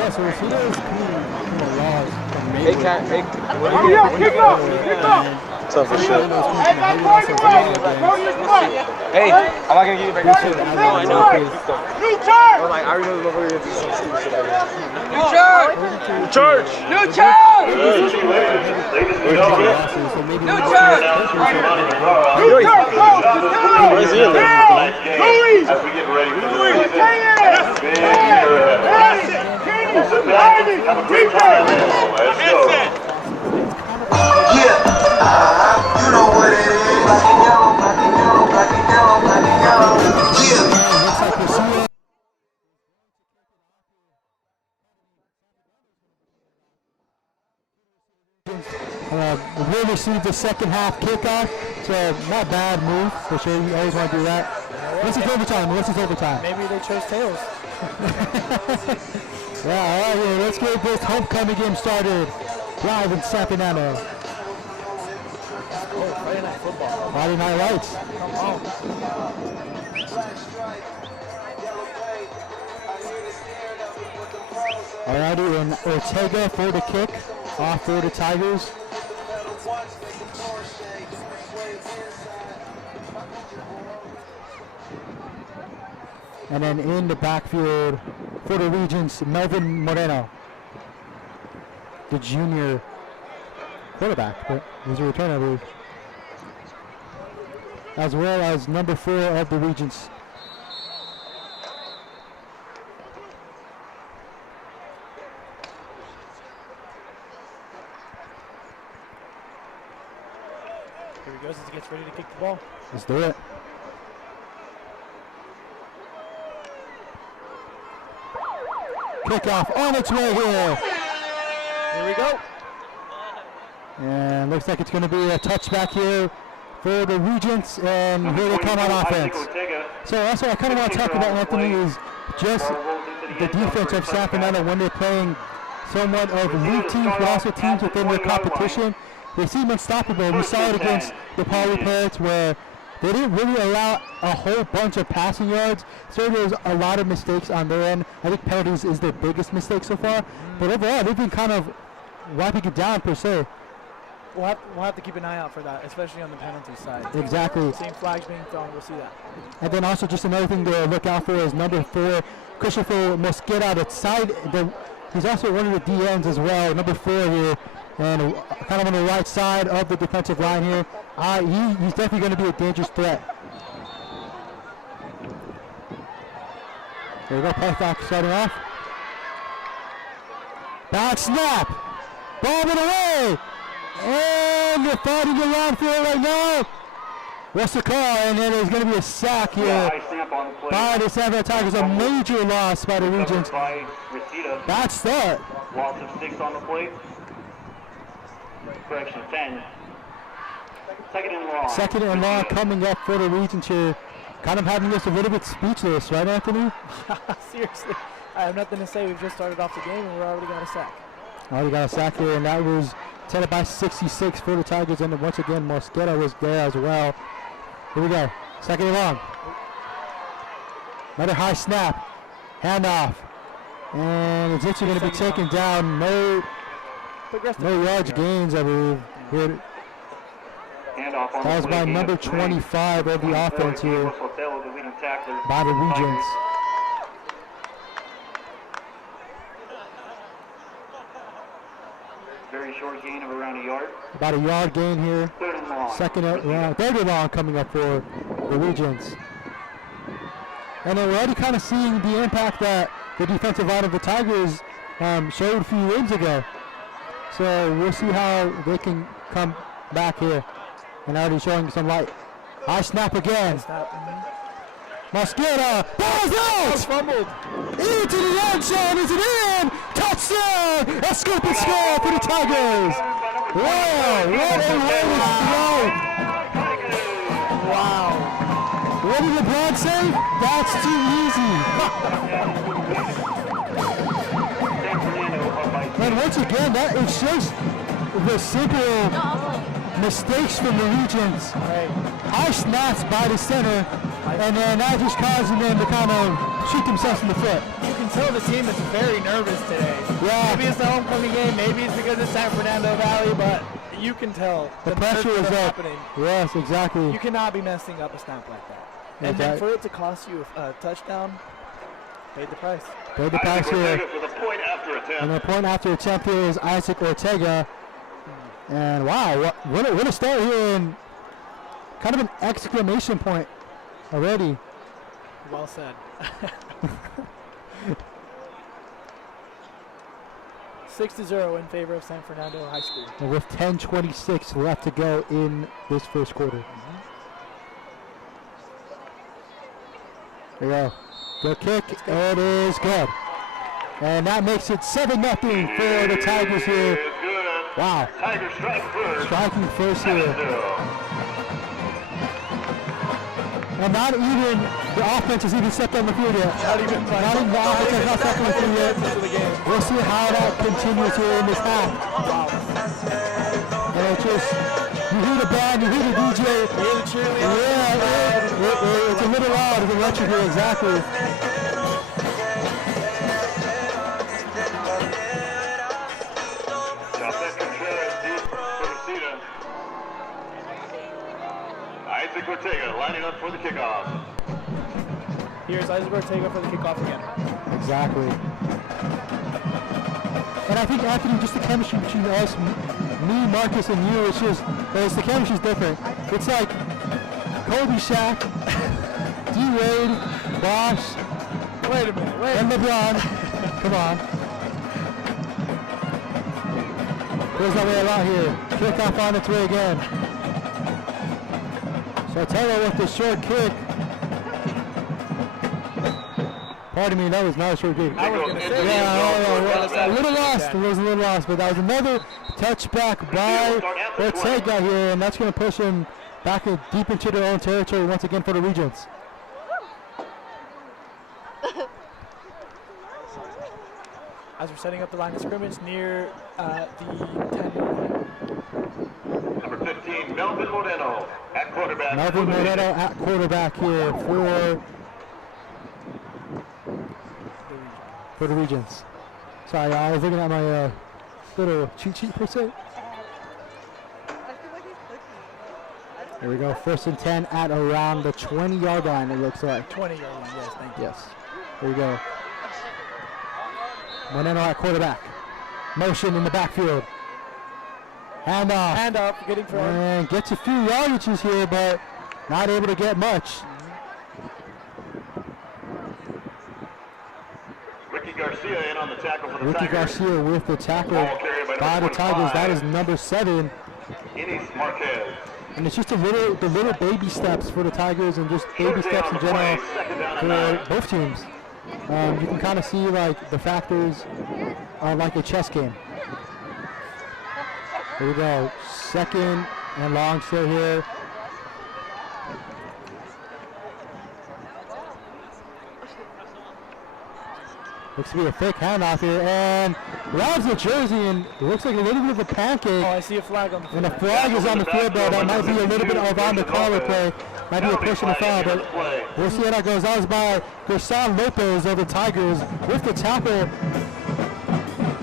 Yeah, so Reseda is lost from Hey, kick off! So for sure. Hey, I'm not gonna give you back your shit. No, I know. New church! Like, I remember before you did some stupid shit like that. New church! New church! New church! New church! Where's he in there? Louis! As we get ready for Louis! the sit back, have a great time. Let's go. Yeah, you know what it is. Black and yellow, black and yellow, black and yellow, black and yellow. Yeah. Will receive the second half kickoff, so not bad move for sure. You always want to do that. This is overtime. This is overtime. Maybe they chose tails. Yeah, all right, yeah, let's get this homecoming game started live in San Fernando. Oh, Friday Night Football. Friday Night Lights. Come on. Alrighty, and Ortega for the kick, off for the Tigers. And then in the backfield for the Regents, Melvin Moreno, the junior quarterback, but he's a returner, I believe. As well as number 4 of the Regents. Here he goes as he gets ready to kick the ball. Let's do it. Kickoff on its way here. Here we go. And looks like it's going to be a touchback here for the Regents, and here they come on offense. So that's what I kind of want to talk about, Anthony, is just the defense of San Fernando when they're playing somewhat of league teams, but also teams within their competition. They seem unstoppable. We saw it against the Poly Pirates where they didn't really allow a whole bunch of passing yards, so there's a lot of mistakes on their end. I think penalties is their biggest mistake so far, but overall they've been kind of wiping it down per se. We'll have to keep an eye out for that, especially on the penalty side. Exactly. Seeing flags being thrown, we'll see that. And then also just another thing to look out for is number 4, Christopher Mosquera, the side. He's also one of the DNs as well, number 4 here, and kind of on the right side of the defensive line here. He's definitely going to be a dangerous threat. There we go, pass back starting off. Back snap, bombing away, and they're fighting around for it right now. What's the call? And then there's going to be a sack here by the San Fernando Tigers. A major loss by the Regents. Bad start. Loss of 6 on the play. Correction, 10. Second and long. Second and long coming up for the Regents here. Kind of having us a little bit speechless, right, Anthony? Seriously. I have nothing to say. We've just started off the game and we're already got a sack. Already got a sack here, and that was 10 by 66 for the Tigers. And once again, Mosquera was there as well. Here we go. Second and long. Another high snap. Handoff. And it's actually going to be taken down. No yards gains, I believe. Here. That was by number 25 of the offense here by the Regents. Very short gain of around a yard. About a yard gain here. Third and long. Third and long coming up for the Regents. And then we're already kind of seeing the impact that the defensive line of the Tigers showed a few games ago. So we'll see how they can come back here. And already showing some light. High snap again. Mosquera, ball's out! Fumbled. Into the end zone, is it in? Touchdown! A scoop and score for the Tigers! Wow, what a way to throw! Wow. What did LeBron say? That's too easy. And once again, that is just the simple mistakes from the Regents. High snaps by the center, and then that just causing them to kind of shoot themselves in the foot. You can tell the team is very nervous today. Yeah. Maybe it's the homecoming game. Maybe it's because it's San Fernando Valley, but you can tell the pressure is up. Happening. Yes, exactly. You cannot be messing up a snap like that. And then for it to cost you a touchdown, paid the price. Paid the price here. With a point after attempt. And the point after attempt here is Isaac Ortega. And wow, what a start here, and kind of an exclamation point already. Well said. 6-0 in favor of San Fernando High School. And with 10:26 left to go in this first quarter. There you go. Good kick. It is good. And that makes it 7-0 for the Tigers here. Wow. Tigers strike first. Striking first here. And not even the offense has even stepped on the field yet. Not even the offense has not stepped on the field yet. We'll see how that continues here in this half. And it's just, you hear the band, you hear the DJ. You hear the cheerleader. Yeah, it's a little loud. It's electric here, exactly. Isaac Ortega lining up for the kickoff. Here's Isaac Ortega for the kickoff again. Exactly. And I think, Anthony, just the chemistry between us, me, Marcus, and you, it's the chemistry's different. It's like Kobe, Shaq, D-Wade, Bosh, and LeBron. Come on. Goes that way a lot here. Kickoff on its way again. Sotelo with the short kick. Pardon me, that was not a short kick. I was going to say, a little lost. It was a little lost, but that was another touchback by Ortega here, and that's going to push him back deep into their own territory once again for the Regents. As we're setting up the line of scrimmage near the 10-yard line. Number 15, Melvin Moreno at quarterback. Melvin Moreno at quarterback here for the Regents. Sorry, I was looking at my little cheat sheet per se. Here we go, 1st and 10 at around the 20-yard line, it looks like. 20-yard line, yes, thank you. Yes, here we go. Moreno at quarterback. Motion in the backfield. Hand off. Hand up, getting thrown. And gets a few yardages here, but not able to get much. Ricky Garcia in on the tackle for the Ricky Tigers. Garcia with the tackle by the Tigers. That is number 7. Irene Marquez. And it's just the little baby steps for the Tigers, and just baby steps in general for both teams. You can kind of see like the factors like a chess game. Here we go, 2nd and long still here. Looks to be a fake handoff here, and grabs the jersey, and it looks like a little bit of a pancake. Oh, I see a flag on the field. And a flag is on the field, but that might be a little bit of on the collar play. Might be a push and a foul, but we'll see how that goes. That was by Giselle Lopez of the Tigers with the tackle.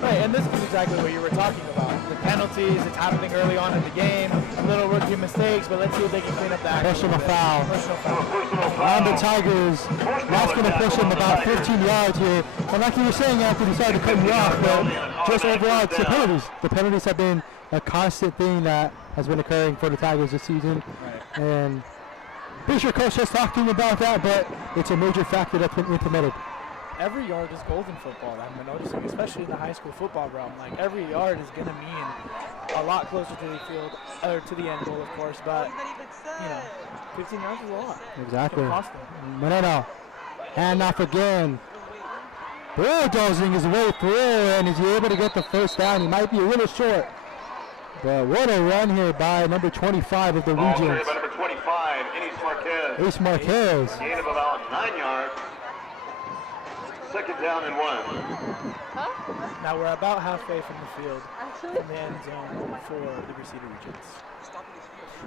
Right, and this is exactly what you were talking about. The penalties, it's happening early on in the game, little rookie mistakes, but let's see if they can clean up that. Personal foul. Personal foul. On the Tigers. That's going to push him about 15 yards here. And like you were saying, Anthony, sorry to cut you off, but just overall, it's the penalties. The penalties have been a constant thing that has been occurring for the Tigers this season. Right. And pretty sure Coach has talked to him about that, but it's a major factor that's been implemented. Every yard is gold in football, I've been noticing, especially in the high school football realm. Like, every yard is going to mean a lot closer to the field, or to the end goal, of course, but, 15 yards is a lot. Exactly. It's gonna cost them. Moreno, hand off again. Bulldozing his way through, and is he able to get the first down? He might be a little short. But what a run here by number 25 of the Regents. By number 25, Ace Marquez. Gain of about 9 yards. 2nd down and 1. Now we're about halfway from the field, from the end zone for the Reseda Regents.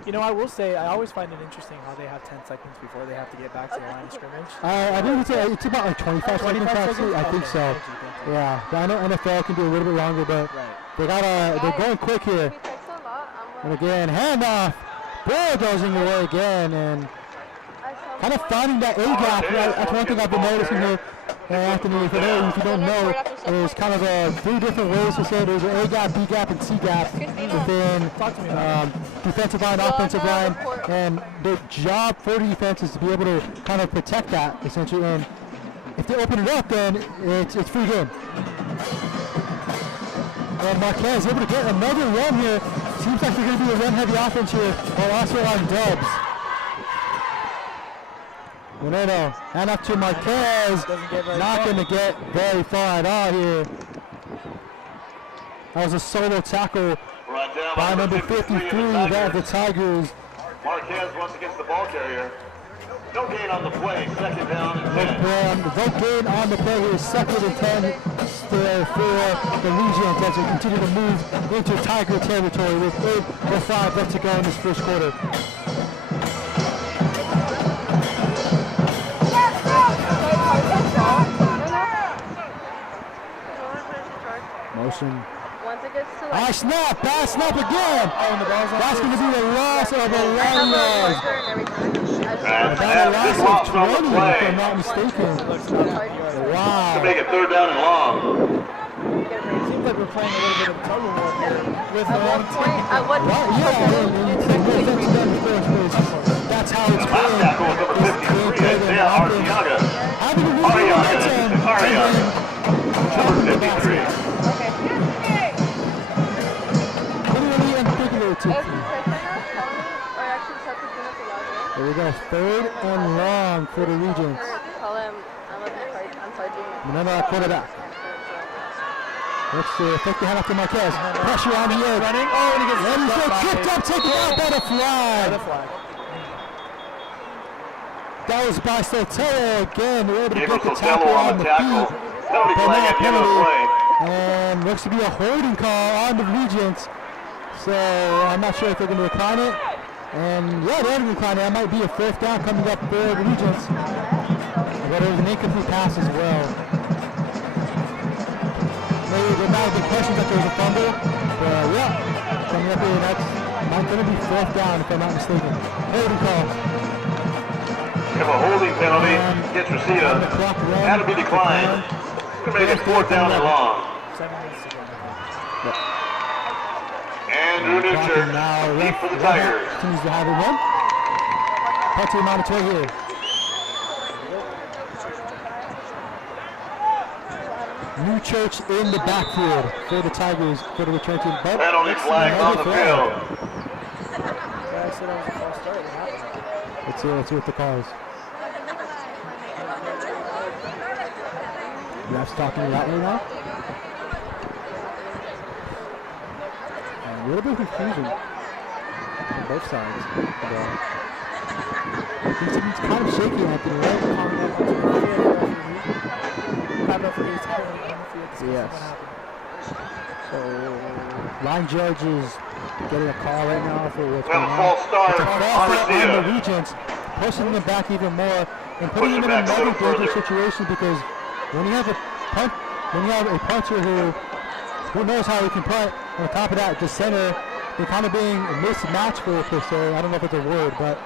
You know, I will say, I always find it interesting how they have 10 seconds before they have to get back to the line of scrimmage. I think it's about like 25 seconds, actually. I think so. Thank you. Yeah, I know NFL can do a little bit longer, but they're going quick here. And again, handoff. Bulldozing away again, and kind of finding that A gap. That's one thing I've been noticing here. Anthony, if you don't know, there's kind of 3 different ways to say it. There's an A gap, B gap, and C gap within defensive line, offensive line, and the job for the defense is to be able to kind of protect that, essentially. And if they open it up, then it's free game. And Marquez able to get another run here. Seems like they're going to be a run-heavy offense here, but also on dubs. Fernando, hand up to Marquez. Not going to get very far at all here. That was a solo tackle by number 53 of the Tigers. Marquez once against the ball carrier. No gain on the play, second down and 10. No gain on the play here, second and 10 still for the Regents as they continue to move into Tiger territory with 8:05 left to go in this first quarter. Motion. High snap, pass snap again. That's going to be a loss of 11 yards. About a loss of 20, if I'm not mistaken. Wow. To make it third down and long. Seems like we're playing a little bit of tug of war here with the wrong team. That's how it's Last tackle was number 53, Isaiah Arteaga. Number 53. There we go, third and long for the Regents. Another quarterback. Let's take the hand off to Marquez. Pressure on the edge. Running. Oh, and he gets tripped up, taken out by the flag. That was by Sotelo again. We're able to get the tackle on the feet. Penalty flag at the end of the play. And looks to be a holding call on the Regents. So I'm not sure if they're going to decline it. And yeah, they're going to decline it. That might be a fourth down coming up for the Regents. But it was an incomplete pass as well. Maybe there might have been questions that there was a fumble. But yeah, coming up here, that's going to be fourth down if I'm not mistaken. Holding call. We have a holding penalty against Reseda. That'll be declined. We're going to make it fourth down and long. 7 minutes to go. Andrew Newchurch, deep for the Tigers. Continues to have it run. Penalty monitor here. Newchurch in the backfield for the Tigers for the return team. Penalty flag on the field. I said I was a false start. What happened? Let's see what the call is. Ref's talking about right now. A little bit of confusion on both sides. It's kind of shaky, Anthony, right? Yes. So, line judge is getting a call right now for what's going on. False start It's a false on start on the Regents, pushing them back even more and putting them in another dangerous situation because when you have a puncher who knows how he can punt, on top of that, the center, they're kind of being mismatchful per se. I don't know if it's a word, but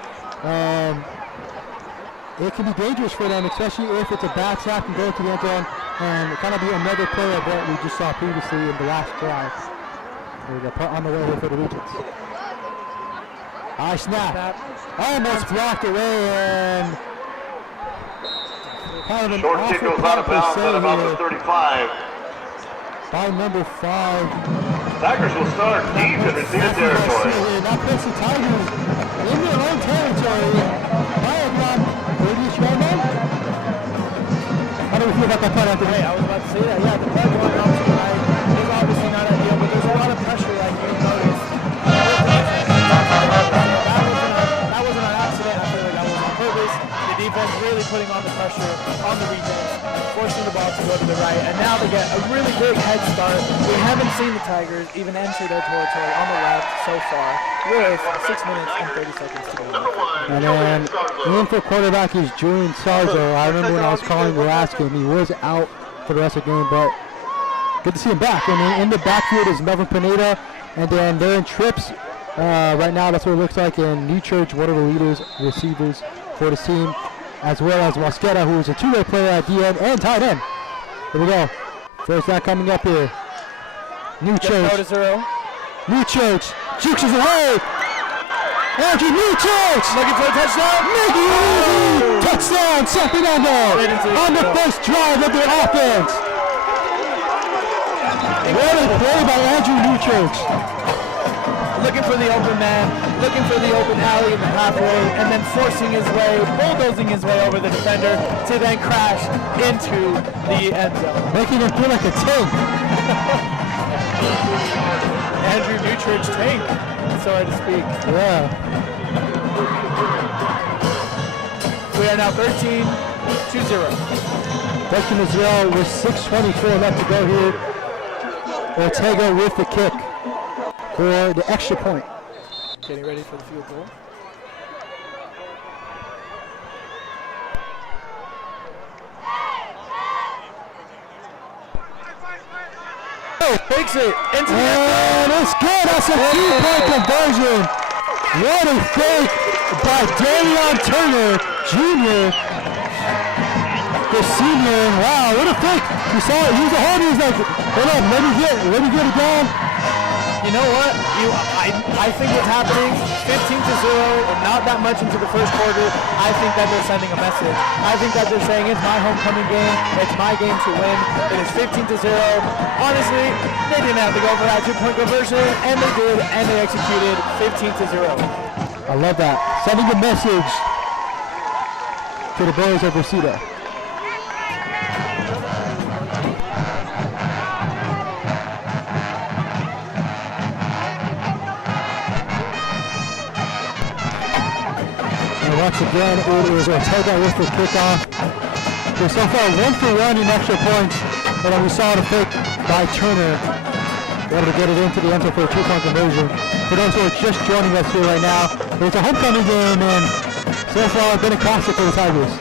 it can be dangerous for them, especially if it's a bad snap and go to the end zone and kind of be another play of what we just saw previously in the last drive. There's a punt on the way here for the Regents. High snap. Almost blocked away and kind of an short kick goes out of bounds at about the 35. By number 5. Tigers will start deep in Reseda territory. That puts the Tigers in their own territory by about 30-ish yard line. How do we feel about that punt, Anthony? Hey, I was about to say that. Yeah, the play going out tonight is obviously not ideal, but there's a lot of pressure like you noticed. That wasn't an accident. I feel like that was on purpose. The defense really putting on the pressure on the Regents, forcing the ball to go to the right, and now they get a really big head start. We haven't seen the Tigers even enter their territory on the left so far with 6 minutes and 30 seconds to go. And then in for quarterback is Julian Sarzo. I remember when I was calling the last game, he was out for the rest of the game, but good to see him back. And then in the backfield is Melvin Pineda, and then they're in trips. Right now, that's what it looks like. And New Church, one of the leaders, receivers for the team, as well as Mosqueda, who is a two-way player at the end and tight end. Here we go. First down coming up here. New Church. New Church. Jukes is away. Andrew New Church. Looking for a touchdown. Make it easy. Touchdown, San Fernando. On the first drive of their offense. What a play by Andrew New Church. Looking for the open man, looking for the open alley in the halfway, and then forcing his way, bulldozing his way over the defender to then crash into the end zone. Making him feel like a tank. Andrew Newchurch tank, so to speak. Yeah. We are now 13-0. 13-0 with 6:24 left to go here. Ortega with the kick for the extra point. Getting ready for the field goal. Oh, takes it into the end zone. And it's good. That's a 3-point conversion. What a fake by Darion Turner Jr. The senior. Wow, what a fake. You saw it. He was a holder. He was like, hold on, let me get it down. You know what? I think what's happening, 15-0, not that much into the first quarter. I think that they're sending a message. I think that they're saying it's my homecoming game. It's my game to win. It is 15-0. Honestly, they didn't have to go for that 2-point conversion, and they did, and they executed 15-0. I love that. Sending a message to the boys of Reseda. Once again, it is Ortega with the kickoff. We're so far 1-for-1 in extra points, and then we saw the fake by Turner. Able to get it into the end zone for a 2-point conversion. For those who are just joining us here right now, it's a homecoming game, and so far it's been a classic for the Tigers.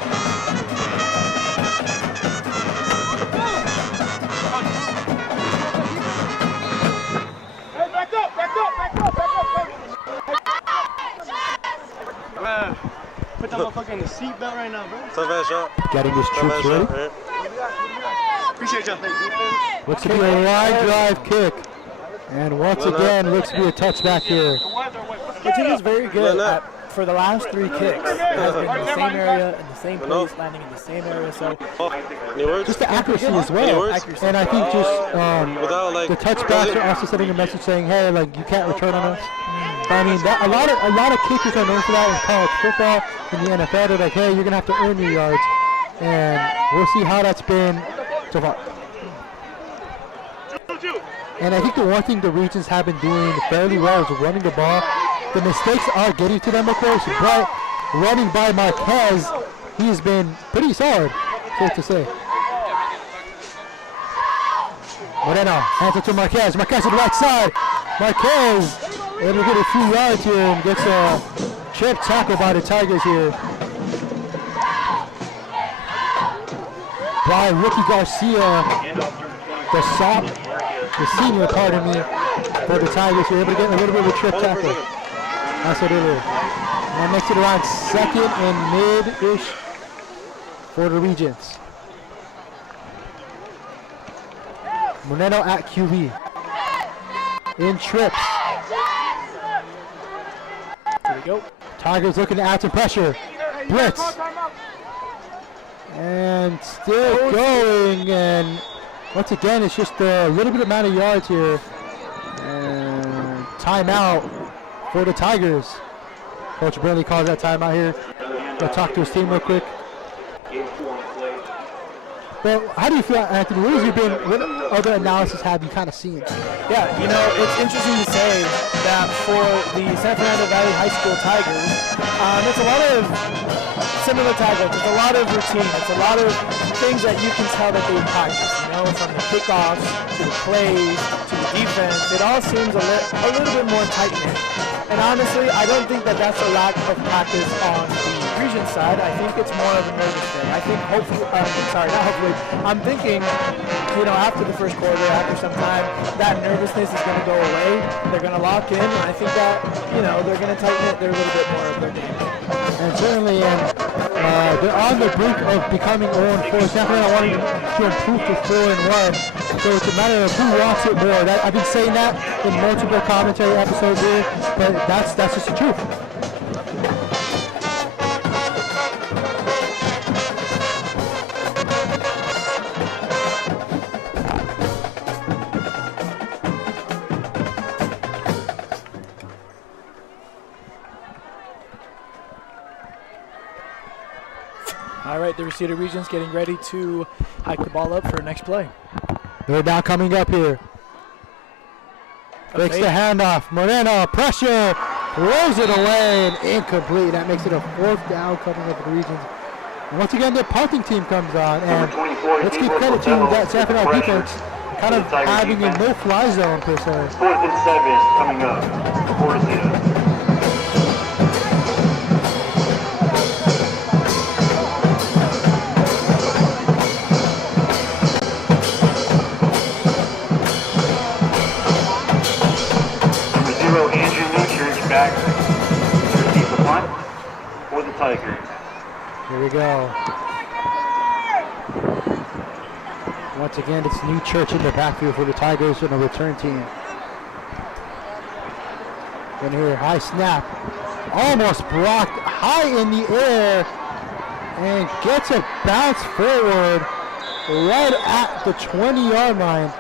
Hey, back up. Put that motherfucker in the seatbelt right now, bro. Tough ass shot. Getting his troops ready. Appreciate y'all. Defense. Looks to be a line drive kick. And once again, looks to be a touchback here. The team is very good for the last 3 kicks. It has been in the same area, in the same place, landing in the same area. So just the accuracy as well. And I think just the touchbacks are also sending a message saying, hey, like, you can't return on us. I mean, a lot of kickers are known for that in college football, in the NFL. They're like, hey, you're going to have to earn your yards. And we'll see how that's been so far. And I think the one thing the Regents have been doing fairly well is running the ball. The mistakes are getting to them, of course, but running by Marquez, he's been pretty solid, safe to say. Moreno hands it to Marquez. Marquez to the right side. Marquez able to get a few yards here and gets a chip tackle by the Tigers here. By Ricky Garcia, the senior, pardon me, for the Tigers. You're able to get a little bit of a trip tackle. That's what it is. And that makes it around 2nd and mid-ish for the Regents. Moreno at QB. In trips. Here we go. Tigers looking to add some pressure. Blitz. And still going. And once again, it's just a little bit amount of yards here. And timeout for the Tigers. Coach Burnley calls that timeout here. Gonna talk to his team real quick. Well, how do you feel, Anthony? What other analysis have you kind of seen? Yeah, you know, it's interesting to say that for the San Fernando Valley High School Tigers, it's a lot of similar tackles. It's a lot of routine. It's a lot of things that you can tell that they practice. You know, from the kickoffs to the plays to the defense. It all seems a little bit more tight-knit. And honestly, I don't think that that's a lack of practice on the Regents side. I think it's more of a nervous thing. I think hopefully, I'm thinking, you know, after the first quarter, after some time, that nervousness is going to go away. They're going to lock in, and I think that, you know, they're going to tighten it. They're a little bit more of their game. And certainly, they're on the brink of becoming 0-4. Definitely I wanted to improve to 4-1. So it's a matter of who wants it more. I've been saying that in multiple commentary episodes here, but that's just the truth. All right, the Reseda Regents getting ready to hike the ball up for next play. They're now coming up here. Takes the handoff. Moreno, pressure, throws it away and incomplete. That makes it a 4th down coming up for the Regents. And once again, their punting team comes on, and let's give credit to that San Fernando defense, kind of having a no-fly zone per se. 4th and 7 coming up for Reseda. Back to receive the punt for the Tigers. Here we go. Once again, it's New Church in the backfield for the Tigers and a return team. And here, high snap. Almost blocked high in the air and gets a bounce forward right at the 20-yard line.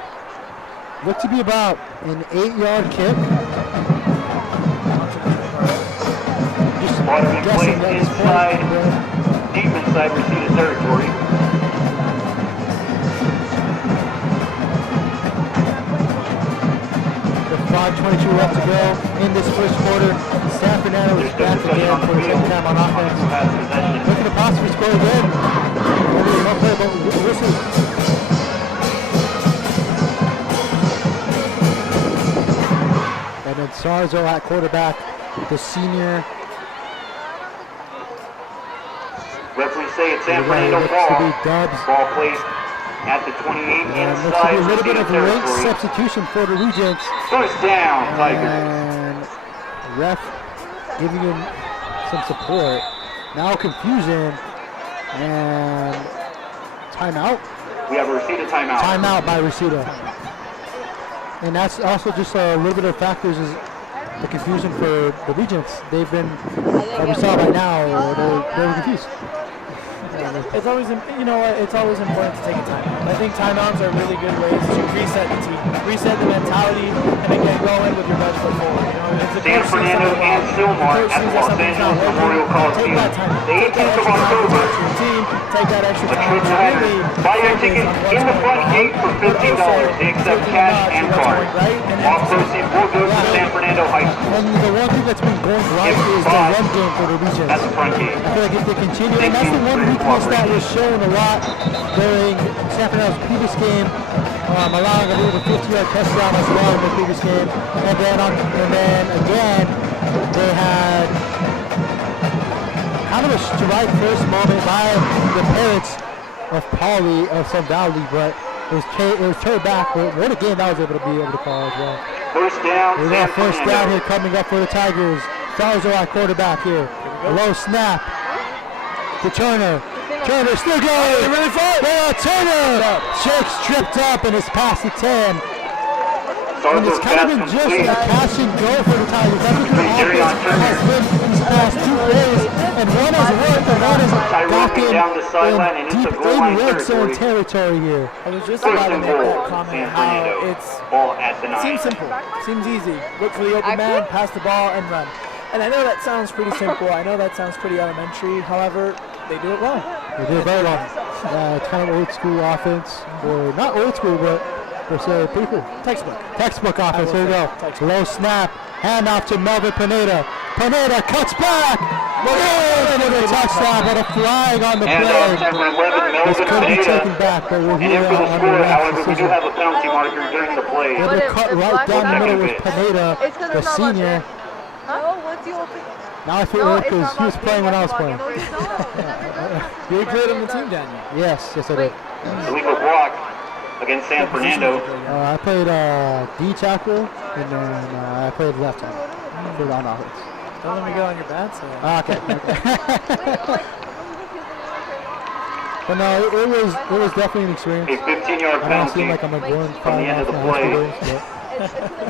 Looks to be about an 8-yard kick. Ought to be played inside, deep inside Reseda territory. With 5:22 left to go in this first quarter, San Fernando is back again for the second time on offense. Looking to possibly score again. Only one play, but we'll see. And then Sarzo at quarterback, the senior. Referees say it's San Fernando ball. Ball placed at the 28 inside a little bit of Reseda late territory. substitution for the Regents. First down, Tigers. And ref giving him some support. Now confusion and timeout. We have a Reseda timeout. Timeout by Reseda. And that's also just a little bit of factors is the confusion for the Regents. They've been, like we saw by now, they're confused. It's always, you know what, it's always important to take a timeout. I think timeouts are really good ways to reset the team, reset the mentality, and then get going with your best foot forward. You know, if the San Fernando and Silmar at the Los Angeles Memorial Coliseum. The 18th of October. Take that extra A time trip to Henry. Buy your ticket in the front gate for $15. They accept cash and card. All proceeds will go to San Fernando High School. And the one thing that's been going right is the run game for the Regents. That's the front gate. I feel like if they continue, and that's the one weakness that was shown a lot during San Fernando's previous game, allowing a little 50-yard touchdown as well in the previous game. And then again, they had kind of a strike first moment by the parents of Pauly of Sun Valley, but it was turned back. But what a game that was able to be able to call as well. First down, We got first down here coming up for the Tigers. Sarzo at quarterback here. A low snap to Turner. Turner still going. Really far. Turner. Shakes tripped up and is past the 10. And it's kind of been just a catch and go for the Tigers. That's what the offense has been these past 2 days. And one has worked and one has gotten in deep in red zone territory here. I was just about to make that comment how it seems simple, seems easy. Look for the open man, pass the ball, and run. And I know that sounds pretty simple. I know that sounds pretty elementary. However, they do it well. They do it very well. It's kind of old school offense, or not old school, but per se pretty cool. Textbook. Textbook offense. Here we go. Low snap, handoff to Melvin Pineda. Pineda cuts back. And a touchdown, but a flag on the And play. number 11, This Melvin could be Pineda. taken back, but we're And here in for the on score, the however, we do decision. have a penalty marker during the play. Able to cut right down the middle with Pineda, It's 'cause the it's not senior. watching. No, what's your opinion? Now I feel No, it it's because not he was watching. playing when I was It's playing. watching. No, you don't. You played on the team, Daniel. Yes, I did. Wait. Illegal block against San Fernando. I played D tackle, and then I played left tackle for on offense. Don't let me get on your bad side. Okay. But no, it was definitely an experience. A 15-yard I don't seem penalty. like I'm like going From the end of the play. You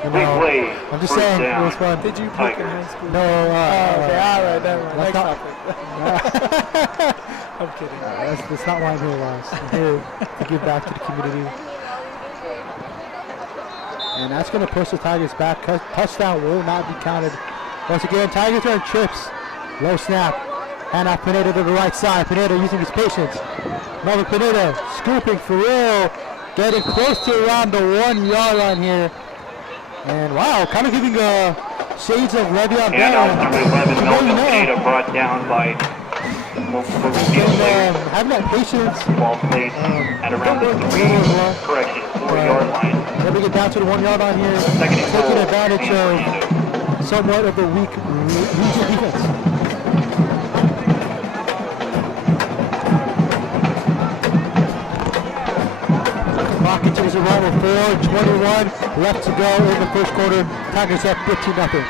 Big know, play. I'm just First saying, it down. was fun. Did you play in high school? No, Okay, all right, never mind. That's Next not- topic. I'm kidding. that's not why I'm here, Lars. I'm here to give back to the community. And that's going to push the Tigers back. Touchdown will not be counted. Once again, Tigers are in trips. Low snap. And off Pineda to the right side. Pineda using his patience. Melvin Pineda scooping for real. Getting close to around the 1 yard line here. And wow, kind of giving shades of Le'Veon And Bell. number 11, So Melvin you know. Pineda brought down by multiple field players. And having that patience. Ball placed at around the 4-yard line. Then we get down to the 1 yard line here. Second and Taking goal. advantage San of Fernando. somewhat of the weak region defense. Clock continues to run with 4:21 left to go in the first quarter. Tigers up 15-0.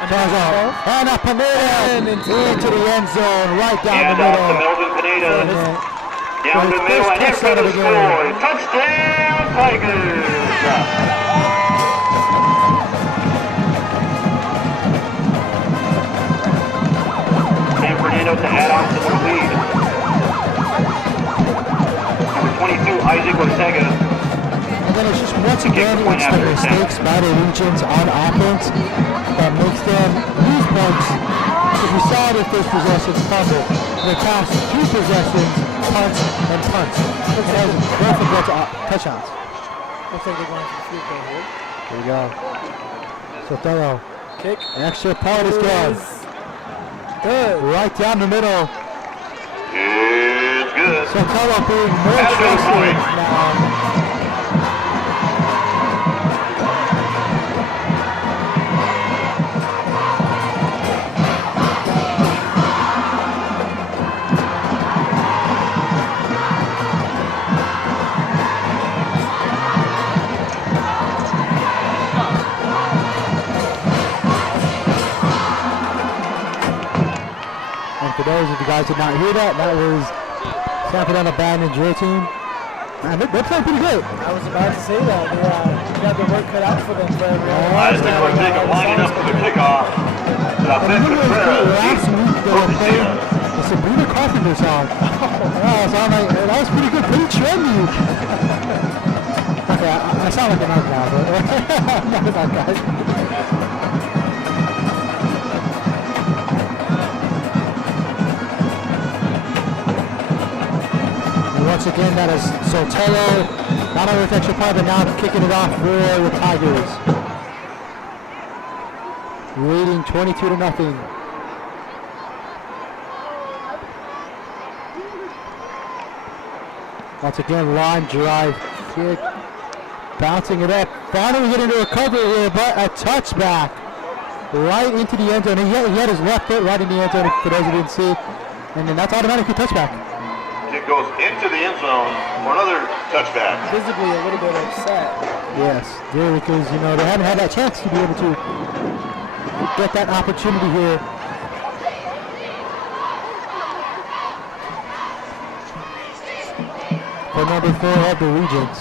And up Pineda into the end zone, right down And the off to middle. Melvin Pineda. And Down the his middle first and in for touchdown the of the game. score. Touchdown, Tigers! San Fernando to add on to the lead. Number 22, Isaac Ortega. And then it's just once again, point it's after the attack. mistakes by the Regents on offense that makes them lose points. Because we saw their first possessions fumble. Their past 2 possessions, punts and punts. And that was both of those touchdowns. Looks like they're going for the field goal here. There we go. So thorough. Kick. An extra point is good. Good. Right down the middle. It's good. So thorough being more That's a good choices point. now. For those of you guys who did not hear that, that was San Fernando Band and drill team. And they're playing pretty good. I was about to say that. They got the work cut out for them for everyone. Isaac Ortega lining up for the kickoff. La I remember last week they were playing the Sabrina Carpenter song. So I'm like, that was pretty good, pretty trendy. Okay, I sound like an art guy, but I'm not an art guy. Once again, that is Sotelo, not only with extra point, but now kicking it off for the Tigers. Leading 22-0. Once again, line drive kick, bouncing it up. Finally getting to recover here, but a touchback right into the end zone. He had his left foot right in the end zone, for those who didn't see, and then that's automatically touchback. It goes into the end zone for another touchback. Visibly a little bit upset. Yes, because you know they haven't had that chance to be able to get that opportunity here. For number 4 of the Regents.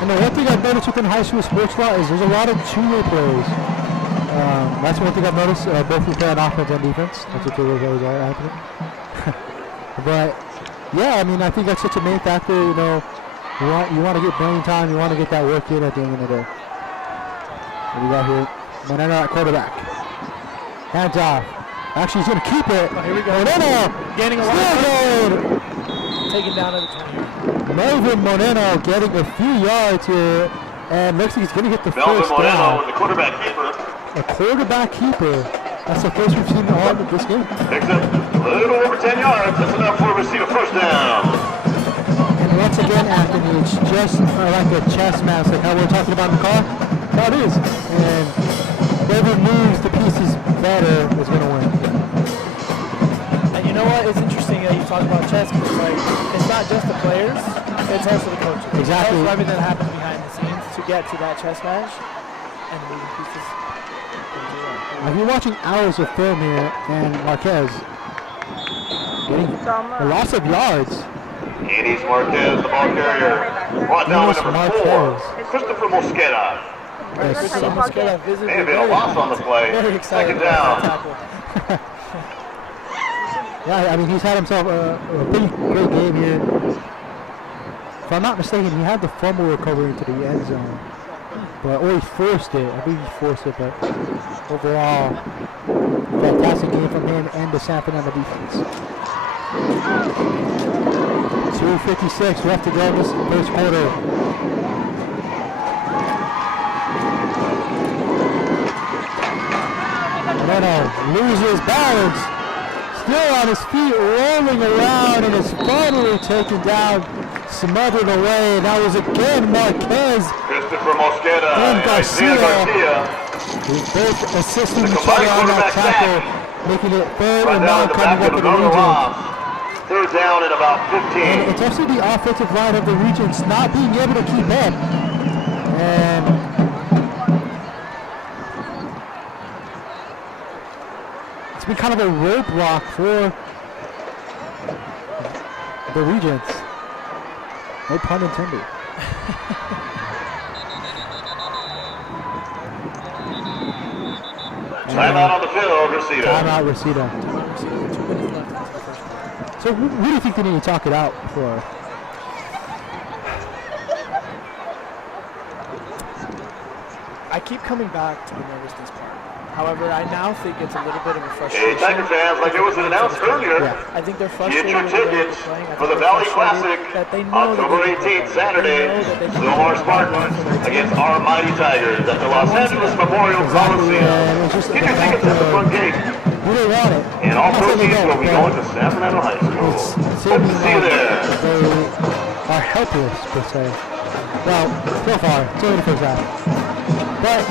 And the one thing I've noticed within high school sports law is there's a lot of two-way players. That's one thing I've noticed. Both who play on offense and defense. That's what two-way players are happening. But yeah, I mean, I think that's such a main factor. You know, you want to get playing time. You want to get that work in at the end of the day. What do we got here? Moreno at quarterback. Hands off. Actually, he's going to keep it. Oh, here we go. Moreno Gaining a lot still of good. taken down at the 20. Melvin Moreno getting a few yards here And looks like he's going to get the Melvin first Moreno down. with the quarterback keeper. A quarterback keeper. That's the first we've seen all of this game. Picks up a little over 10 yards. That's enough for Reseda first down. And once again, Anthony, it's just like a chess match, like how we were talking about in the car. That is. And whoever moves the pieces better is going to win. And you know what? It's interesting that you talk about chess because it's not just the players, it's also the coaches. Exactly. It's also everything that happens behind the scenes to get to that chess match and moving pieces. If you're watching hours of film here, and Marquez getting a loss of yards. Enes Marquez, the ball carrier. Brought down with number 4, Christopher Mosqueda. Yes. May have been a loss on the play. Very excited Second down. Yeah, I mean, he's had himself a pretty great game here. If I'm not mistaken, he had the fumble recovery into the end zone. Or he forced it. I believe he forced it, but overall, fantastic game from him and the San Fernando defense. 2:56 left to go in this first quarter. Moreno loses balance. Still on his feet, rolling around, and is finally taken down, smothered away. That was again Marquez Christopher Mosqueda and Garcia. Garcia. Both assisting The each other on that combined tackle, quarterback making it third Right and down 9 in the coming back up of for the the Regents. Third down at about And 15. it's also the offensive line of the Regents not being able to keep up. And it's been kind of a roadblock for the Regents. No pun intended. Timeout on the field, Reseda. Timeout, Reseda. So who do you think they need to talk it out for? I keep coming back to the nervousness part. However, I now think it's a little bit of a Hey, frustration. Tiger fans, like it was announced earlier, I think they're get frustrated your with the way tickets they're playing. I for think the they're Valley frustrated Classic, that they know that October they can 18th, play. Saturday. They know that they can Silmar play. Spartans against our Mighty Tigers at the Los Angeles Memorial Exactly, Coliseum. and it's just Get the your fact tickets at the of front gate. who they want it. And all That's what they proceeds want, will be but going to San Fernando High School. It's Hope seeming to see you like there. they are helpless, per se. Well, so far, it's only the first half. But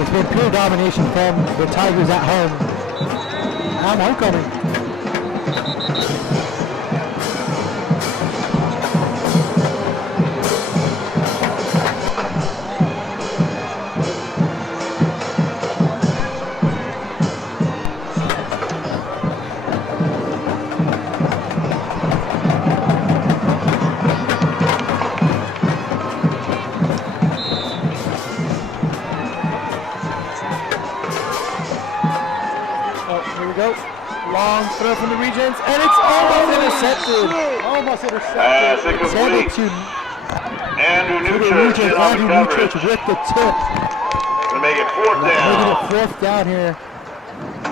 it's been pure domination from the Tigers at home. I'm homecoming. Long throw from the Regents, and it's almost intercepted. Almost intercepted. Pass incomplete. Send it to Andrew the Newchurch in Regents. on Andrew the Newchurch coverage. with the tip. Gonna make it fourth Making down. it fourth down here.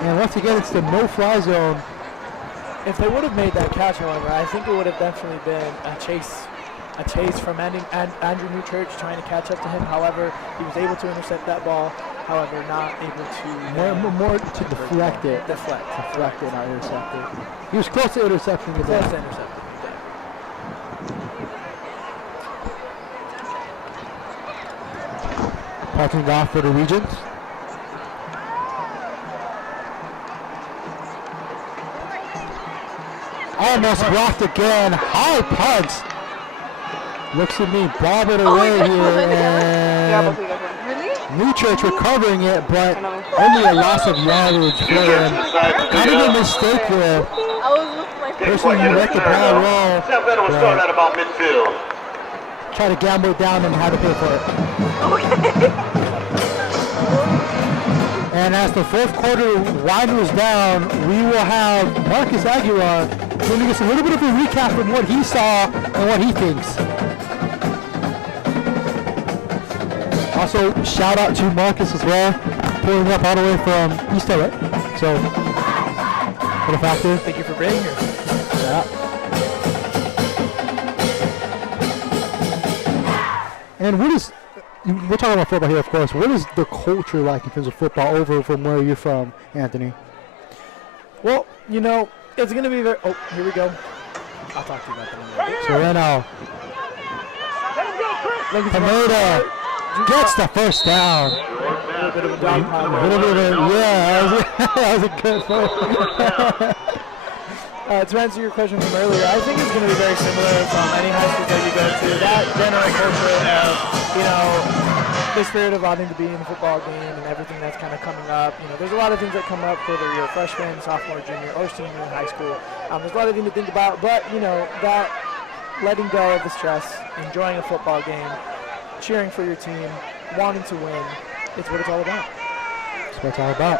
And once again, it's the no-fly zone. If they would have made that catch, however, I think it would have definitely been a chase from Andrew Newchurch trying to catch up to him. However, he was able to intercept that ball. However, not able to More to deflect it. deflect it, not intercept it. He was close to intercepting the Close ball. to intercept. Punching off for the Regents. Almost blocked again. High punch. Looks at me, bob it away here, and Newchurch recovering it, but only a loss of yardage for him. Kind of a mistake there. Personally, you let the ball roll. San Fernando will start at about midfield. Try to gamble it down and had to pay for it. And as the fourth quarter winds down, we will have Marcus Aguilar giving us a little bit of a recap from what he saw and what he thinks. Also, shout out to Marcus as well, pulling up all the way from East LA. So, what a factor. Thank you for being here. Yeah. And what is, we're talking about football here, of course. What is the culture like in terms of football over from where you're from, Anthony? Well, you know, it's going to be very, oh, here we go. I'll talk to you about that in a minute. So right now, Pineda gets the first down. A little bit of a dog pile. A little bit of, yeah, that was a good play. To answer your question from earlier, I think it's going to be very similar from any high school that you go to. That general culture of, you know, the spirit of wanting to be in the football game and everything that's kind of coming up. You know, there's a lot of things that come up whether you're a freshman, sophomore, junior, or senior in high school. There's a lot of things to think about, but, you know, that letting go of the stress, enjoying a football game, cheering for your team, wanting to win, it's what it's all about. That's what it's all about.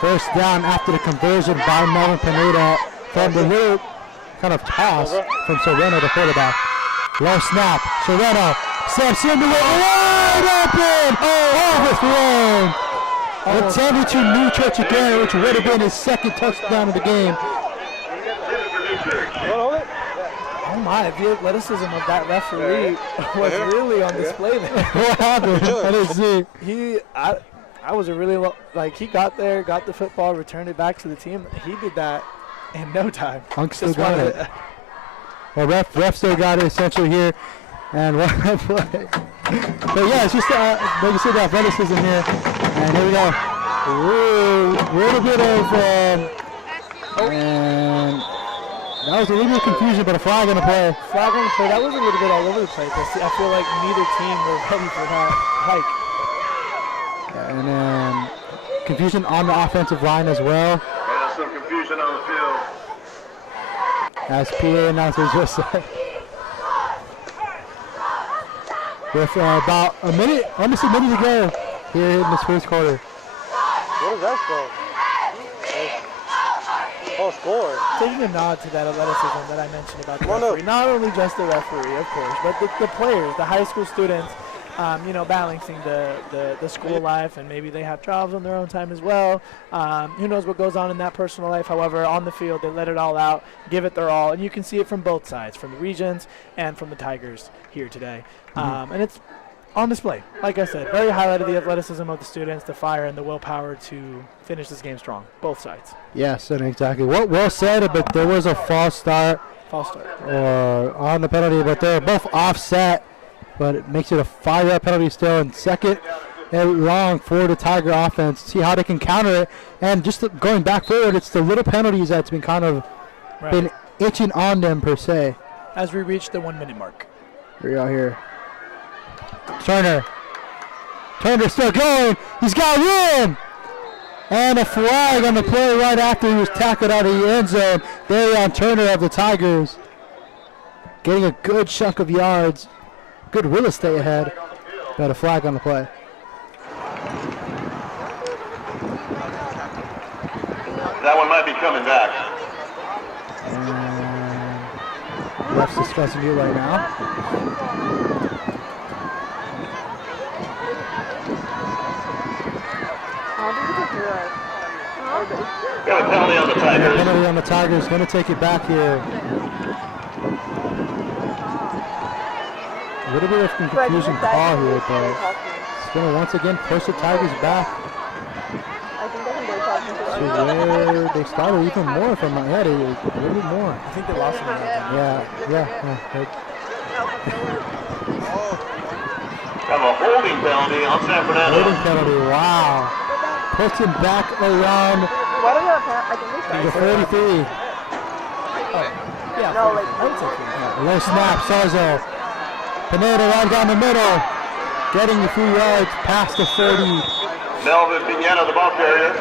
First down after the conversion by Melvin Pineda from the little kind of toss from Sereno, the quarterback. Low snap. Sereno steps into it. Wide open! Oh, overthrown. Attempted to new church again, which would have been his second touchdown of the game. Oh my, the athleticism of that referee was really on display there. What happened? I didn't see. I was a really, he got there, got the football, returned it back to the team. He did that in no time. Hunk still got it. Well, ref still got it essentially here. And what a play. But yeah, it's just, like you said, the athleticism here. And here we go. Ooh, a little bit of, and that was a little bit of confusion, but a flag on the play. Flag on the play, that was a little bit all over the place. I feel like neither team were ready for that hike. And then confusion on the offensive line as well. Yeah, some confusion on the field. As PA announcers just said. With about a minute, almost a minute to go here in this first quarter. What is that score? Oh, score. Taking a nod to that athleticism that I mentioned about the referee. Not only just the referee, of course, but the players, the high school students, you know, balancing the school life, and maybe they have jobs on their own time as well. Who knows what goes on in that personal life. However, on the field, they let it all out, give it their all, and you can see it from both sides, from the Regents and from the Tigers here today. And it's on display. Like I said, very highlighted the athleticism of the students, the fire, and the willpower to finish this game strong, both sides. Yes, and exactly. Well said, but there was a false start. False start. On the penalty, but they're both offset. But it makes it a 5-yard penalty still, and second and long for the Tiger offense. See how they can counter it. And just going back forward, it's the little penalties that's been kind of been itching on them per se. As we reach the 1 minute mark. Here we are here. Turner still going. He's got room. And a flag on the play right after he was tackled out of the end zone. There on Turner of the Tigers. Getting a good chunk of yards. Good real estate ahead. Got a flag on the play. That one might be coming back. And ref's discussing it right now. Got a penalty on the Tigers. Penalty on the Tigers. Going to take it back here. A little bit of confusion call here, but it's going to once again push the Tigers back to where they started even more from my head. A little bit more. I think they lost him. Yeah. Have a holding penalty on San Fernando. Holding penalty, wow. Puts him back around the 43. Low snap, Sarzo. Pineda right down the middle, getting a few yards past the 30. Melvin Piñano, the ball carrier,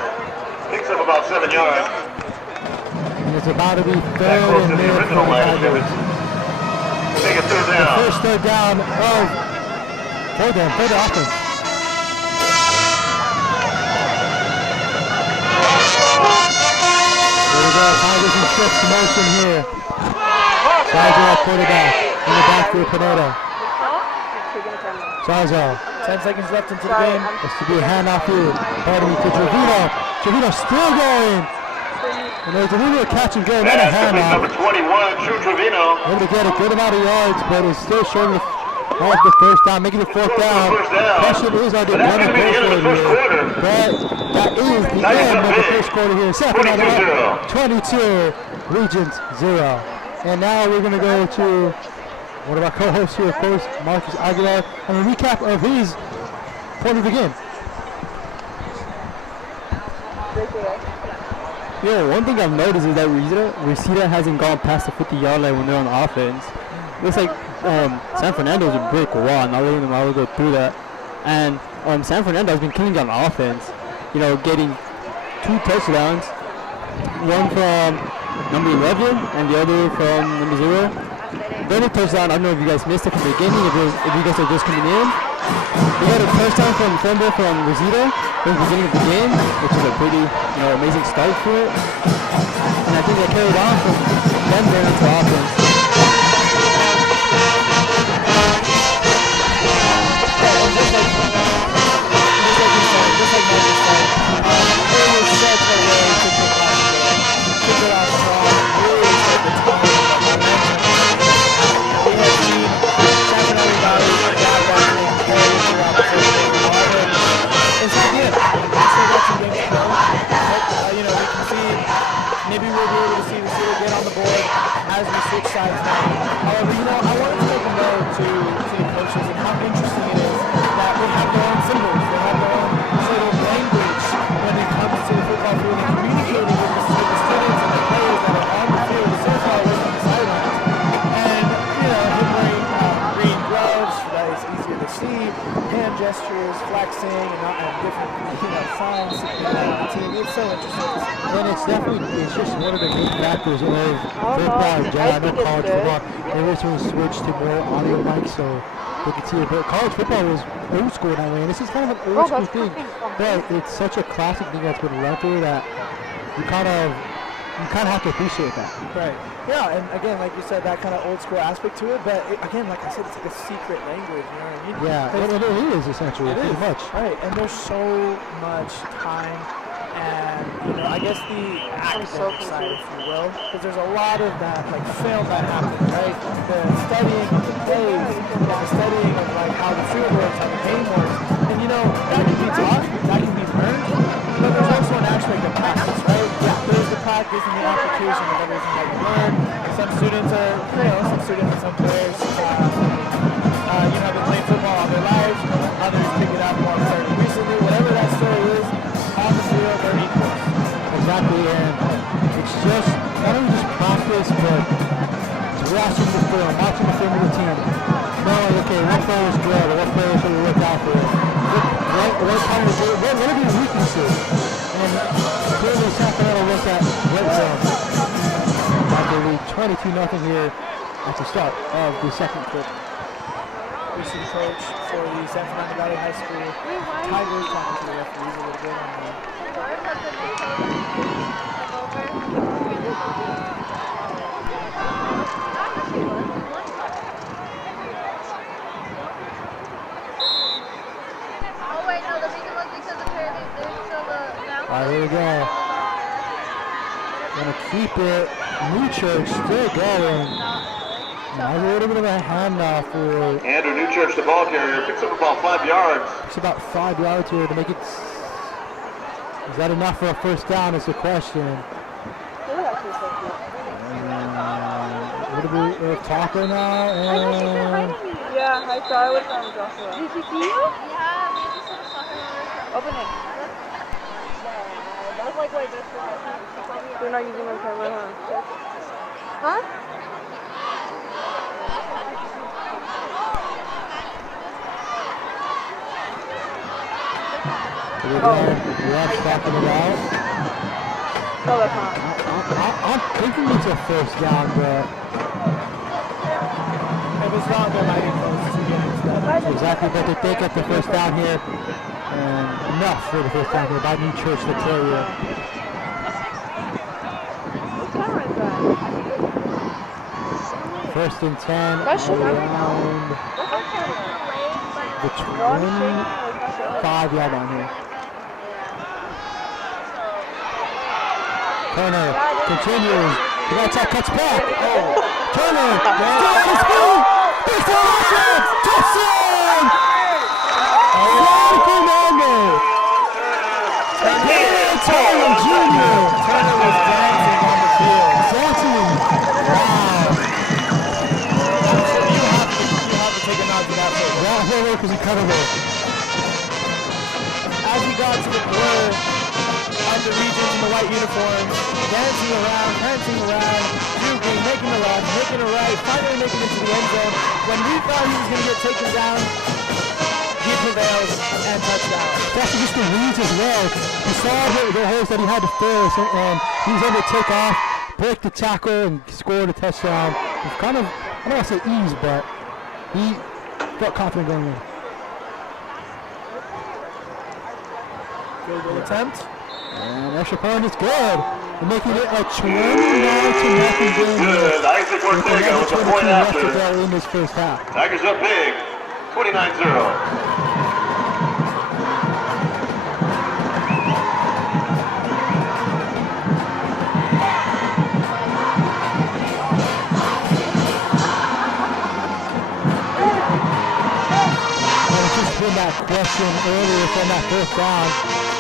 picks up about 7 yards. And it's about to be That third close and to the mid for original the line of Tigers. scrimmage. Take a third The down. first third down for the offense. There we go, Tigers in shift motion here. Sarzo quarterback in the backfield, Pineda. Sarzo. 10 seconds left into the game. This to be a handoff here. Pardon me to Trevino. Trevino still going. And there's a little bit of catch and go, not a Pass handoff. number 21, Drew Trevino. Able to get a good amount of yards, but it's still short of the first down, making it fourth down. Question is, are they going to go for it here? But that is the end of the first quarter here. Second out of 22, Regents 0. And now we're going to go to one of our co-hosts here, of course, Marcus Aguilar, and a recap of his point of the game. Yeah, one thing I've noticed is that Reseda hasn't gone past the 50-yard line when they're on offense. Looks like San Fernando is a brick wall, not letting them all go through that. And San Fernando has been killing on offense, you know, getting 2 touchdowns, one from number 11 and the other from number 0. The other touchdown, I don't know if you guys missed it from the beginning, if you guys are just coming in. We got a touchdown from fumble from Reseda in the beginning of the game, which is a pretty, you know, amazing start for it. And I think they carried on from them going into offense. Maybe we'll be able to see Reseda get on the board as we switch sides now. However, you know, I wanted to make a note to the coaches and how interesting it is that they have their own symbols, they have their own sort of language when it comes to the football field and communicating with the students and the players that are on the field so far away from the sidelines. And, you know, him wearing green gloves so that it's easier to see, hand gestures, flexing, and different, you know, signs on the team. It's so interesting. And it's definitely, it's just one of the main factors of football in general. I know college football, they recently switched to more audio mics so they can see it. But college football was old school that way, and this is kind of an old school thing. But it's such a classic thing that's been left through that you kind of have to appreciate that. Right. Yeah, and again, like you said, that kind of old school aspect to it. But again, like I said, it's like a secret language. You know what I mean? Yeah, it is essentially pretty much. Right, and there's so much time. And, you know, I guess the academic side, if you will, because there's a lot of that, like, film that happens, right? The studying of the plays, and the studying of, like, how the field works, how the game works. And, you know, that can be taught, that can be learned, but there's also an aspect of practice, right? Yeah, there's the practice and the application of everything that you learn. Some students are, you know, some players, you know, been playing football all their lives. Others pick it up more very recently. Whatever that story is, on the field, they're equal. Exactly, and it's just not only just practice, but it's watching the film of the team. Knowing, okay, what player is good, what player should we look out for? What are your weaknesses? And clearly, San Fernando looked at red zone. After the 22-0 here at the start of the second quarter. Recent coach for the San Fernando Valley High School Tigers, talking to the referees a little bit on that. Oh wait, no, the reason was because apparently there's still the All right, here we go. Gonna keep it. Newchurch still going. Now a little bit of a handoff for Andrew Newchurch, the ball carrier, picks up about 5 yards. it's about 5 yards here to make it. Is that enough for a first down? Is the question. A little bit of taco now, and Yeah, I saw it with Joshua. Did you see you? Yeah, we just saw the soccer. Open it. That's like way best. You're not using my camera, huh? Huh? we're backing it out. No, that's not. I'm thinking it's a first down, but If it's not, they might be close to getting to that. exactly. But they get the first down here, and enough for the first down here by Newchurch, the carrier. What camera is that? First and 10 That should not be around the 25-yard line here. Turner continues. The right side cuts back. Turner. Still on his feet. Big offense. Touchdown. Fernando. Turner Jr. Turner was dancing on the field. Dancing. Wow. You have to take a nod to that footwork. That footwork is incredible. As he got to the blur of the Regents in the white uniforms, dancing around, juking, making a left, making a right, finally making it to the end zone. When we thought he was going to get taken down, he prevails and touchdown. That's just the reads as well. He saw the holes that he had to fill, and he was able to take off, break the tackle, and score the touchdown. It's kind of, I don't want to say ease, but he felt confident going in. Field goal attempt. And extra point is good. They're making it a 29-0 game. Good. Isaac Ortega with the point after. In this first half. Tigers up big. 29-0. That question earlier from that first down,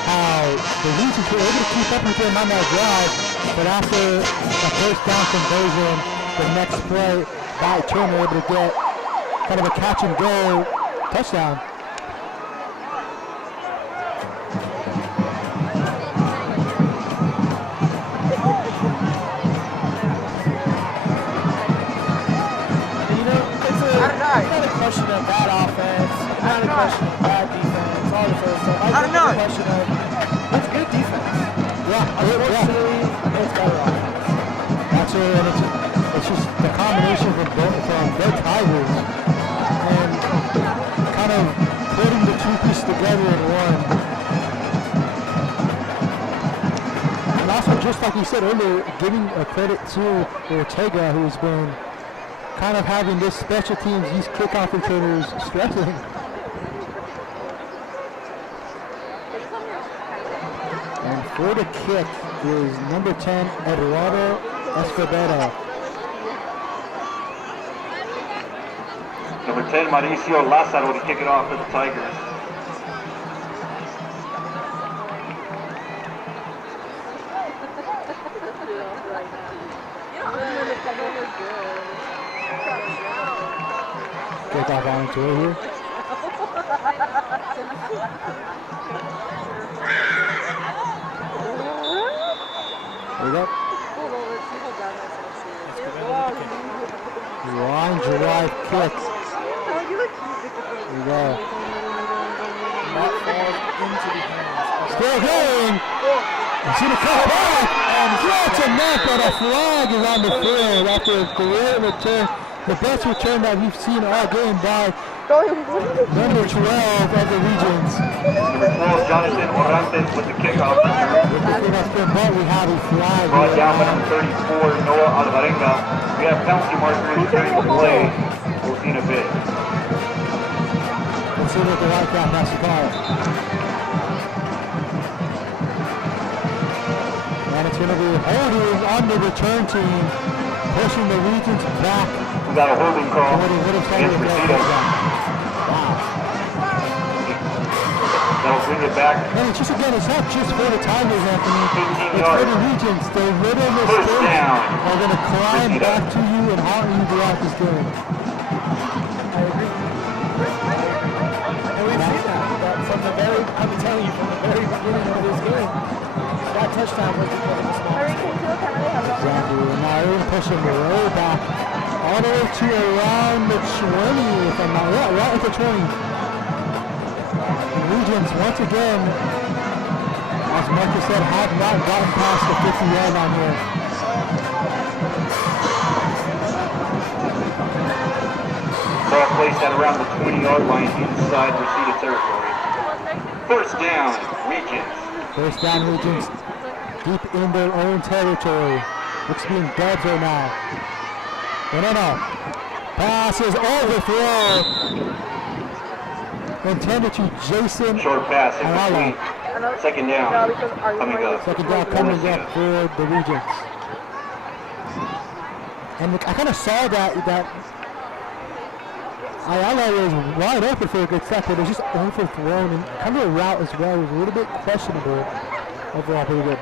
how the Regents were able to keep up with them on that drive, but after a first down conversion, the next play by Turner able to get kind of a catch and go touchdown. You know, it's not a question of bad offense. Not a question of bad defense, all this other stuff. I think it's a question of it's good defense. Yeah, unfortunately, it's better offense. That's it, and it's just the combination from both Tigers and kind of putting the two pieces together in one. And also, just like you said earlier, giving a credit to Ortega, who's been kind of having this special teams, these kickoff returners struggling. And for the kick is number 10, Eduardo Escobedo. Number 10, Mauricio Lázaro to kick it off for the Tigers. Take off volunteer here. There we go. Line drive kick. There we go. That falls into the hands. Still going. He's going to cut back. And that's a net, but a flag is on the field after a great return. The best return that we've seen all game by number 12 of the Regents. Number 12, Jonathan Orantes with the kickoff. But we have a flag. Brought down by number 34, Noah Alvarenga. We have penalty markers ready to play. We'll see in a bit. Let's see what the Whitecap has to call. And it's going to be holding on the return team, pushing the Regents back. We got a holding call against Reseda. Wow. That'll bring it back. And it's just, again, it's not just for the Tigers, Anthony. 15 It's yards. for the Regents. The little First mistakes down. are going to climb Reseda. back to you and haunt you throughout this game. I agree. And we've seen that from the very, I'm telling you, from the very beginning of this game. That touchdown was because of the small. Exactly. And now they're going to push him way back, all the way to around the 20, if I'm not right at the 20. The Regents, once again, as Marcus said, have not gotten past the 50-yard line here. Ball placed at around the 20-yard line inside Reseda territory. First down, Regents. First down, Regents, deep in their own territory. Looks to be in dubs right now. No. Pass is overthrown. Intended to Jason Short pass Arala. incomplete. Second down. No, because are you Coming ready? up. Second down coming up for the Regents. And I kind of saw that Ayala was wide open for a good sack, but it was just overthrown, and kind of a route as well was a little bit questionable. Overall, pretty good.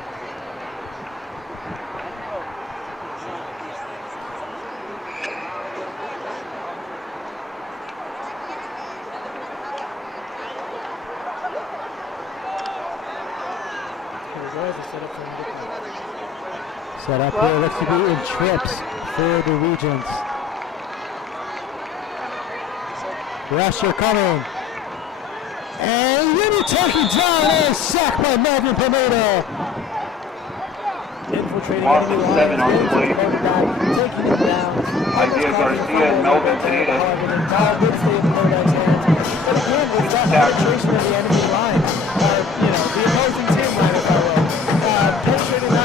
Set up here, looks to be in trips for the Regents. Rusher coming. And little taken down and sacked by Melvin Pineda. Loss of 7 on the play. Isaiah Garcia and Melvin Pineda.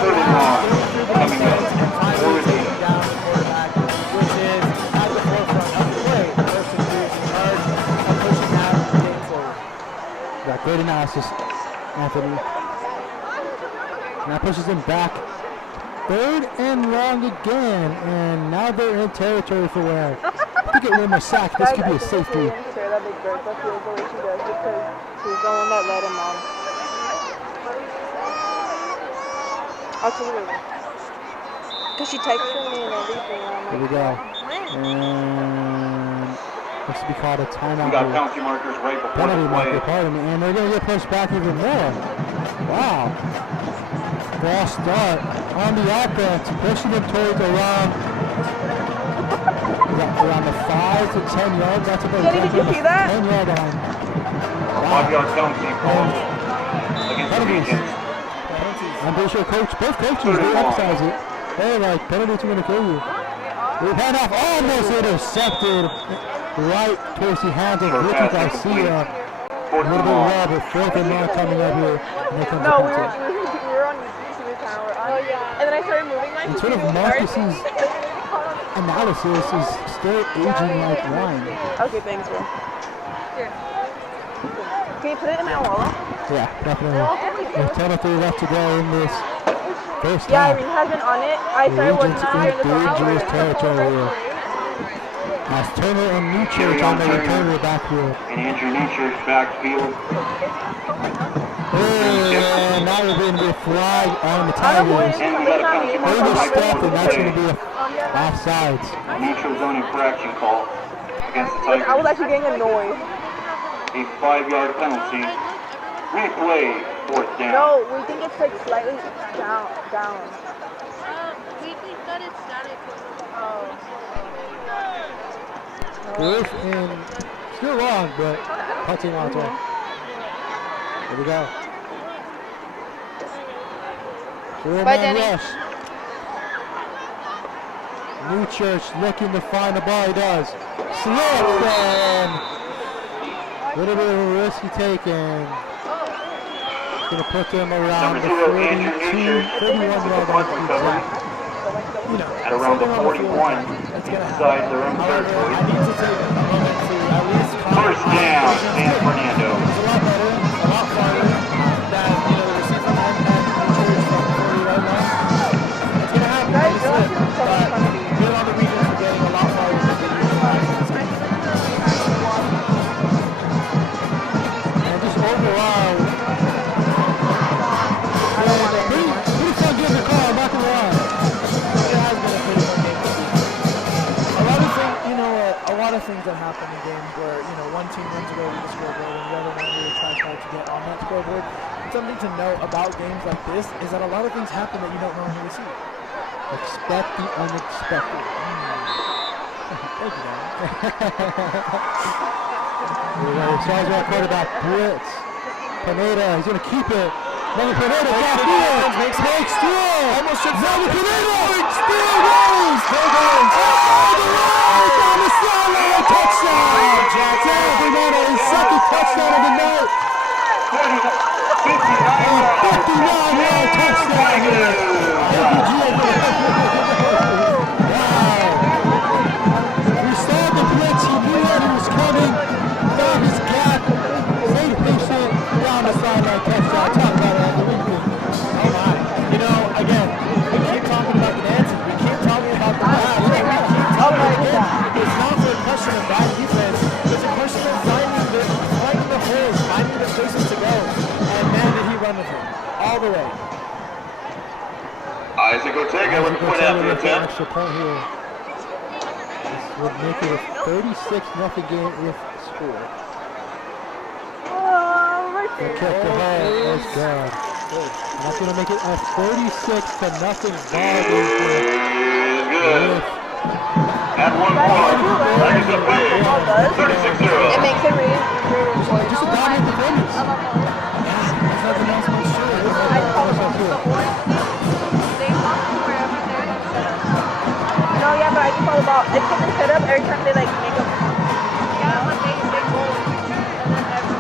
Third and long. Coming up. For Reseda. Great analysis, Anthony. And that pushes them back. Third and long again, and now they're in territory for where if they get one more sack, this could be a safety. That big break that feels the way she does because she's the one that led him on. Absolutely. Because she texted me and everything. And Here we go. And looks to be called a timeout. We got penalty markers right before Penalty the marker, play. pardon me, and they're going to get pushed back even more. Wow. Ball start on the offense, pushing them towards around the 5 to 10 yards. That's about Kenny, did you see that? 10-yard line. 5-yard penalty called against the Regents. I'm pretty sure both coaches, they emphasize it. They're like, penalties are going to kill you. The handoff almost intercepted right towards the hands of Ricky Garcia. A little bit low, but fourth and long coming up here. And here comes no, the we penalty. were on YouTube channel. Oh yeah. And then I started moving my And sort of Marcus's analysis is still aging like wine. Okay, thanks, bro. Here. Can you put it in my wallet? Yeah, definitely. There's 10 or 3 left to go in this first Yeah, half. Irene has been on it. I started working Regents on in it in the dangerous territory here. As Turner and Newchurch on the return backfield. And Andrew Newchurch backfield. And now we're going to be a flag on the Tigers. And we got a penalty marker Further right step, before and the that's going to play. be offsides. Neutral zone infraction call against the Like, I was Tigers. actually getting annoyed. A 5-yard penalty. Replay, fourth down. No, we think it's like slightly down. We think that it's static. Fourth and still wrong, but punting on its way. Here we go. Four-man rush. Newchurch looking to find the ball. He does. Slipped and a little bit of a risky take, and going to put them around the 31-yard line. At around the 41, inside their own territory. First down, San Fernando. It's a lot better, a lot farther than, the receiver and Newchurch from 40-yard line. It's going to happen, but good on the Regents for getting a lot farther than they usually. And just overall, pretty fun game to call, I'm not going to lie. A lot of things that happen in games where, one team runs it over the scoreboard and the other one really tries hard to get on that scoreboard. And something to note about games like this is that a lot of things happen that you don't normally see. Expect the unexpected. Thank you, man. Charles our quarterback, Blitz. Pineda, he's going to keep it. Melvin Pineda, downfield, makes through. Almost should Melvin Pineda, still goes. There goes. All the way down the sideline, touchdown. San Fernando, his second touchdown of the night. 59-yard touchdown here. Wow. We saw the blitz, he knew that he was coming. Found his gap, stayed patient, down the sideline, touchdown. all the way. Isaac Ortega with the point after attempt. Extra point here. This would make it a 36-0 game if scored. Oh, right The there. kick to her is good. And that's going to make it a 36-0 ball game here. Is good. At 1 point. Tigers up big. 36-0. It makes it really easier. Just a dominant performance. There's nothing else much to it. I call them the orange. They walk wherever they're like set up. No, yeah, but I just all about it's because they set up every time they like make a. Yeah, but they go and then every.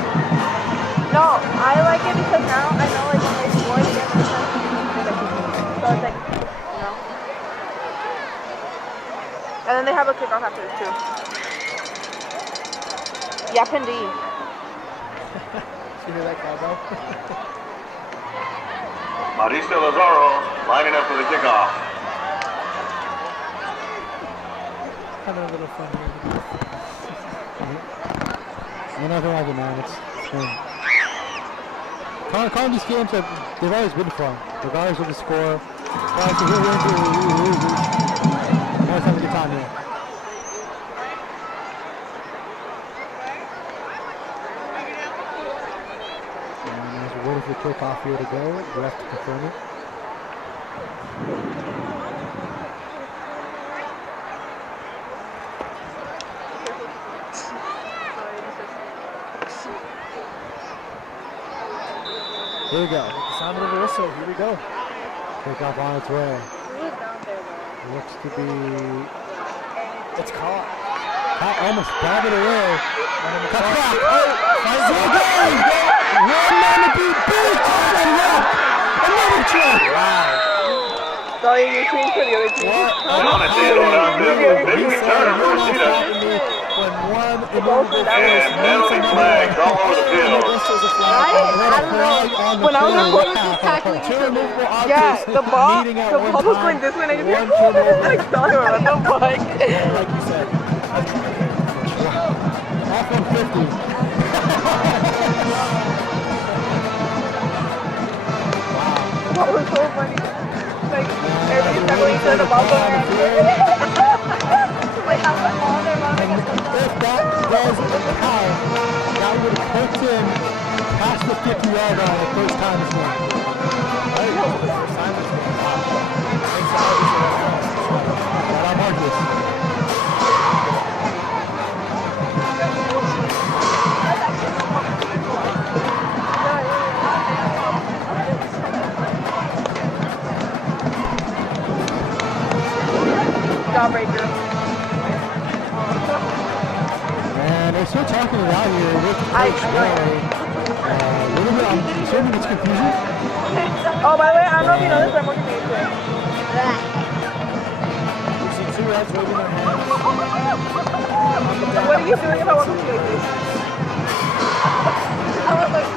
No, I like it because now I know like when they score, they get the chance to make a. So it's like, you know. And then they have a kickoff after this too. Yeah, Pendi. You hear that cowbell? Mauricio Lazaro lining up for the kickoff. Having a little fun here. Nothing like it, man. It's calling these games, they've always been fun, regardless of the score. Regardless of who wins or who loses. Always have a good time here. And as we're waiting for the kickoff here to go, we have to confirm it. Here we go. The sound of the whistle. Here we go. Kickoff on its way. Looks to be. It's caught. Almost bobbed it away. Cut back. Finds Go game. One man to beat. Big time and rock. Another trick. Wow. Sorry, you're cheating for the other team. Big return for Reseda. When one immovable force And penalty flags all over the field. I don't know. When I was recording, just tackling each other. Yeah, the ball was going this way and I just like saw him on the bike. Like you said. Off 150. That was so funny. Like, every time when you turn the ball going like, how much all their mom And if that was how, that would have put him past the 50-yard line the first time this morning. Shout out Marcus. Jawbreaker. And they're still talking it out here with Coach Ray. A little bit, I'm assuming it's confusing. Oh, by the way, I don't know if you know this, but I'm working with you. We see two reds waving their hands. What are you doing if I want to do this? I was like,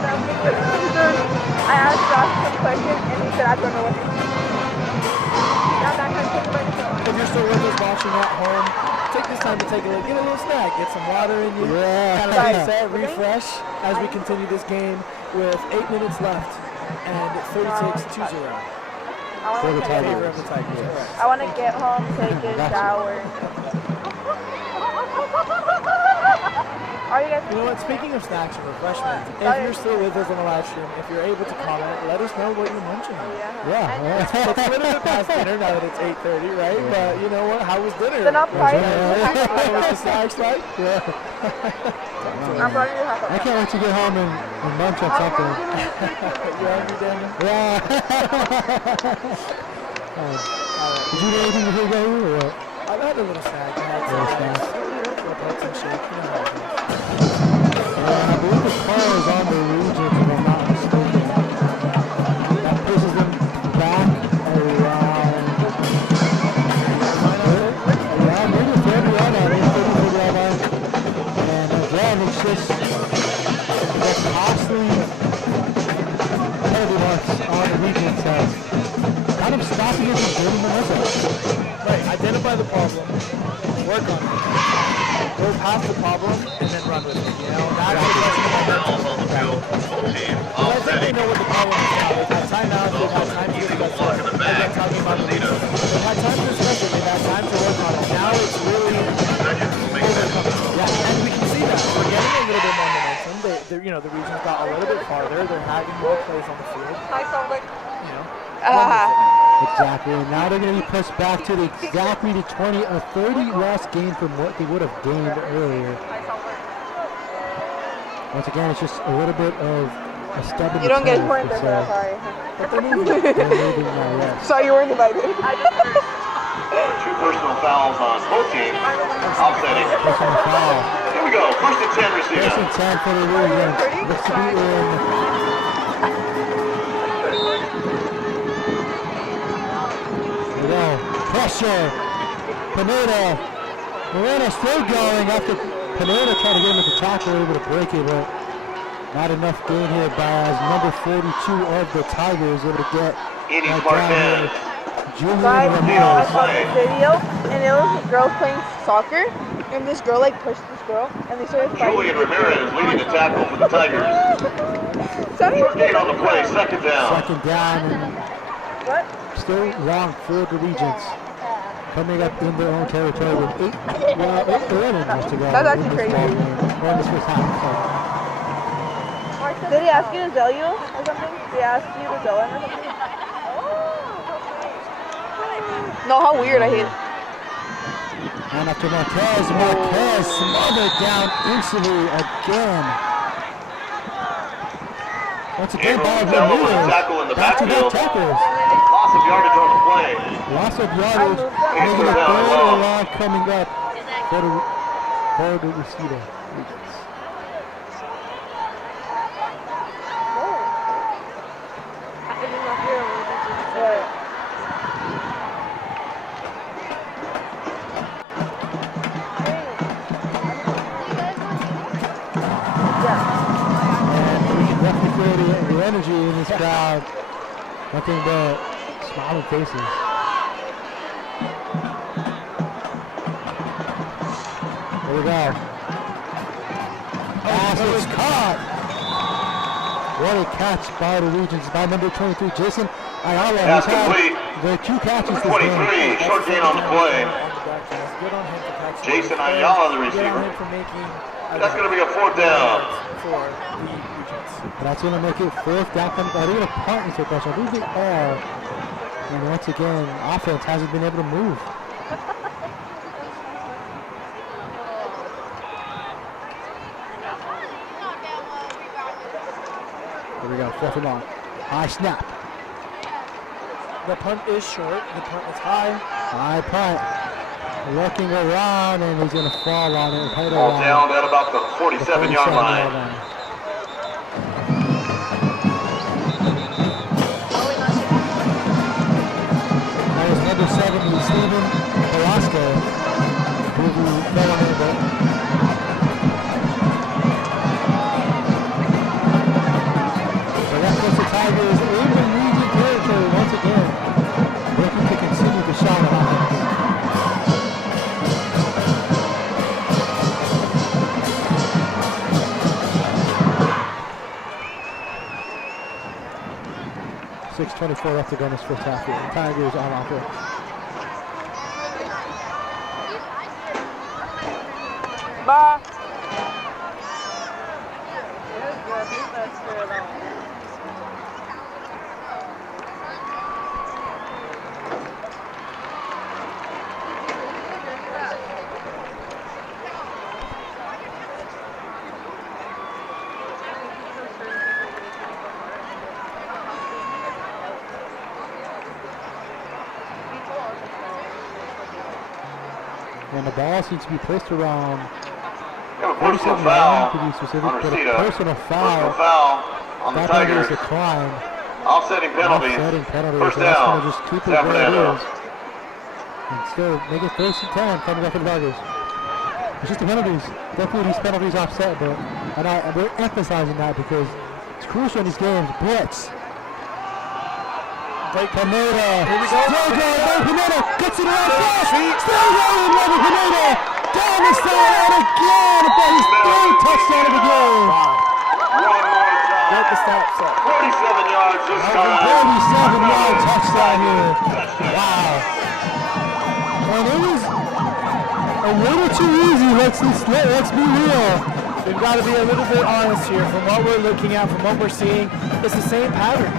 I asked Josh some questions and he said, I don't know what to do. If you're still with us watching at home, take this time to take a look. Get a little snack. Get some water in you. Yeah. Kind of reset, refresh as we continue this game with 8 minutes left and 36-2-0. For the In favor Tigers. of the Tigers. Correct. I want to get home, take a shower. Are you guys? You know what? Speaking of snacks and refreshments, if you're still with us on the live stream, if you're able to comment, let us know what you're munching on. Yeah. It's a little bit past dinner now that it's 8:30, right? Yeah. But you know what? How was dinner? Then I'll probably What was the snacks like? Yeah. I'm probably gonna have I can't wait to get home and munch on something. You hungry, Daniel? Yeah. Did you do anything before you got here or what? I've had a little snack. I had some protein shake. You know how it is. I believe the car is on the Regents, if I'm not mistaken. That pushes them back around. Yeah, maybe a 30-yard line. And again, it's just the costly penalty marks on the Regents side. Kind of stopping it from building momentum. Right, identify the problem, work on it. Go past the problem and then run with it. You know, that's the question about that. I think they know what the problem is now. They've had time you know, the Regents got a little bit farther. They're having more plays on the field. You know. Exactly, and now they're going to be pushed back to exactly the 20, a 30 loss gain from what they would have gained earlier. Once again, it's just a little bit of a stubborn. You don't get turn, points, so. sorry. But they're moving. They're moving now, yes. Sorry, you weren't invited. 2 personal fouls on both teams. Offsetting. Personal foul. Here we go. First and 10 receiver. First and 10 for the Regents. Looks to be in. Here we go. Pressure. Pineda. Moreno still going after Pineda trying to get him at the tackle, able to break it, but not enough gain here by as number 42 of the Tigers able to get Irene down here. Julian Guys, I Ramirez. saw this video, and it was girls playing soccer, and this girl like pushed this girl, and they started fighting. Julian Ramirez leading the tackle for the Tigers. First gain on the play, second down. Second down, and What? still long for the Regents. Coming up in their own territory with 8 minutes to go. That's actually in this crazy. ball game, or in this first half. Did he ask you to sell you or something? Did he ask you to sell him or something? No, how weird, I hate it. And after Marquez smothered down instantly again. Once again, by Ramirez. Tackle in the Back-to-back backfield. tackles. Loss of yardage on the play. Loss of yardage, making a third and long coming up for the Reseda. The energy in this crowd, nothing but smiling faces. There we go. Pass is caught. What a catch by the Regents by number 23, Jason Ayala. Pass He's complete. had the 2 catches this 23, game. short gain on the play. Good on him for catching. Jason Ayala, the Good on receiver. him for making That's going to be a 4th down. for the Regents. That's going to make it 4th down. Are they going to punt into the question? I believe they are. And once again, offense hasn't been able to move. Here we go, 4th and long. High snap. The punt is short. The punt is high. High punt. Looking around, and he's going to fall on it. Right Ball around down at about the the 47-yard line. That was number 7, Stephen Velasco, who fell on it, but so that puts the Tigers in the Regent territory once again, looking to continue the shot on offense. .6:24 left to go in this first half here. The Tigers on offense. Bye. And the ball seems to be placed around We have a personal 47 foul to be specific, on but a Reseda. personal Personal foul. foul on the That number Tigers. is declined. Offsetting penalties. Offsetting penalties. First That's down. going to just keep it San where it Fernando. is. And still make it 1st and 10 coming up for the Tigers. It's just the penalties. Definitely these penalties offset, but we're emphasizing that because it's crucial in these games. Blitz. Pineda. Here we go. Still going. Pineda gets it around fast. Still going. Robert Pineda down the side again for his 3rd touchdown of the game. One more time. Get the stats up. 47 yards this That's time. a 37-yard touchdown here. Wow. And it was a little too easy. Let's be real. we've got to be a little bit honest here. From what we're looking at, from what we're seeing, it's the same pattern.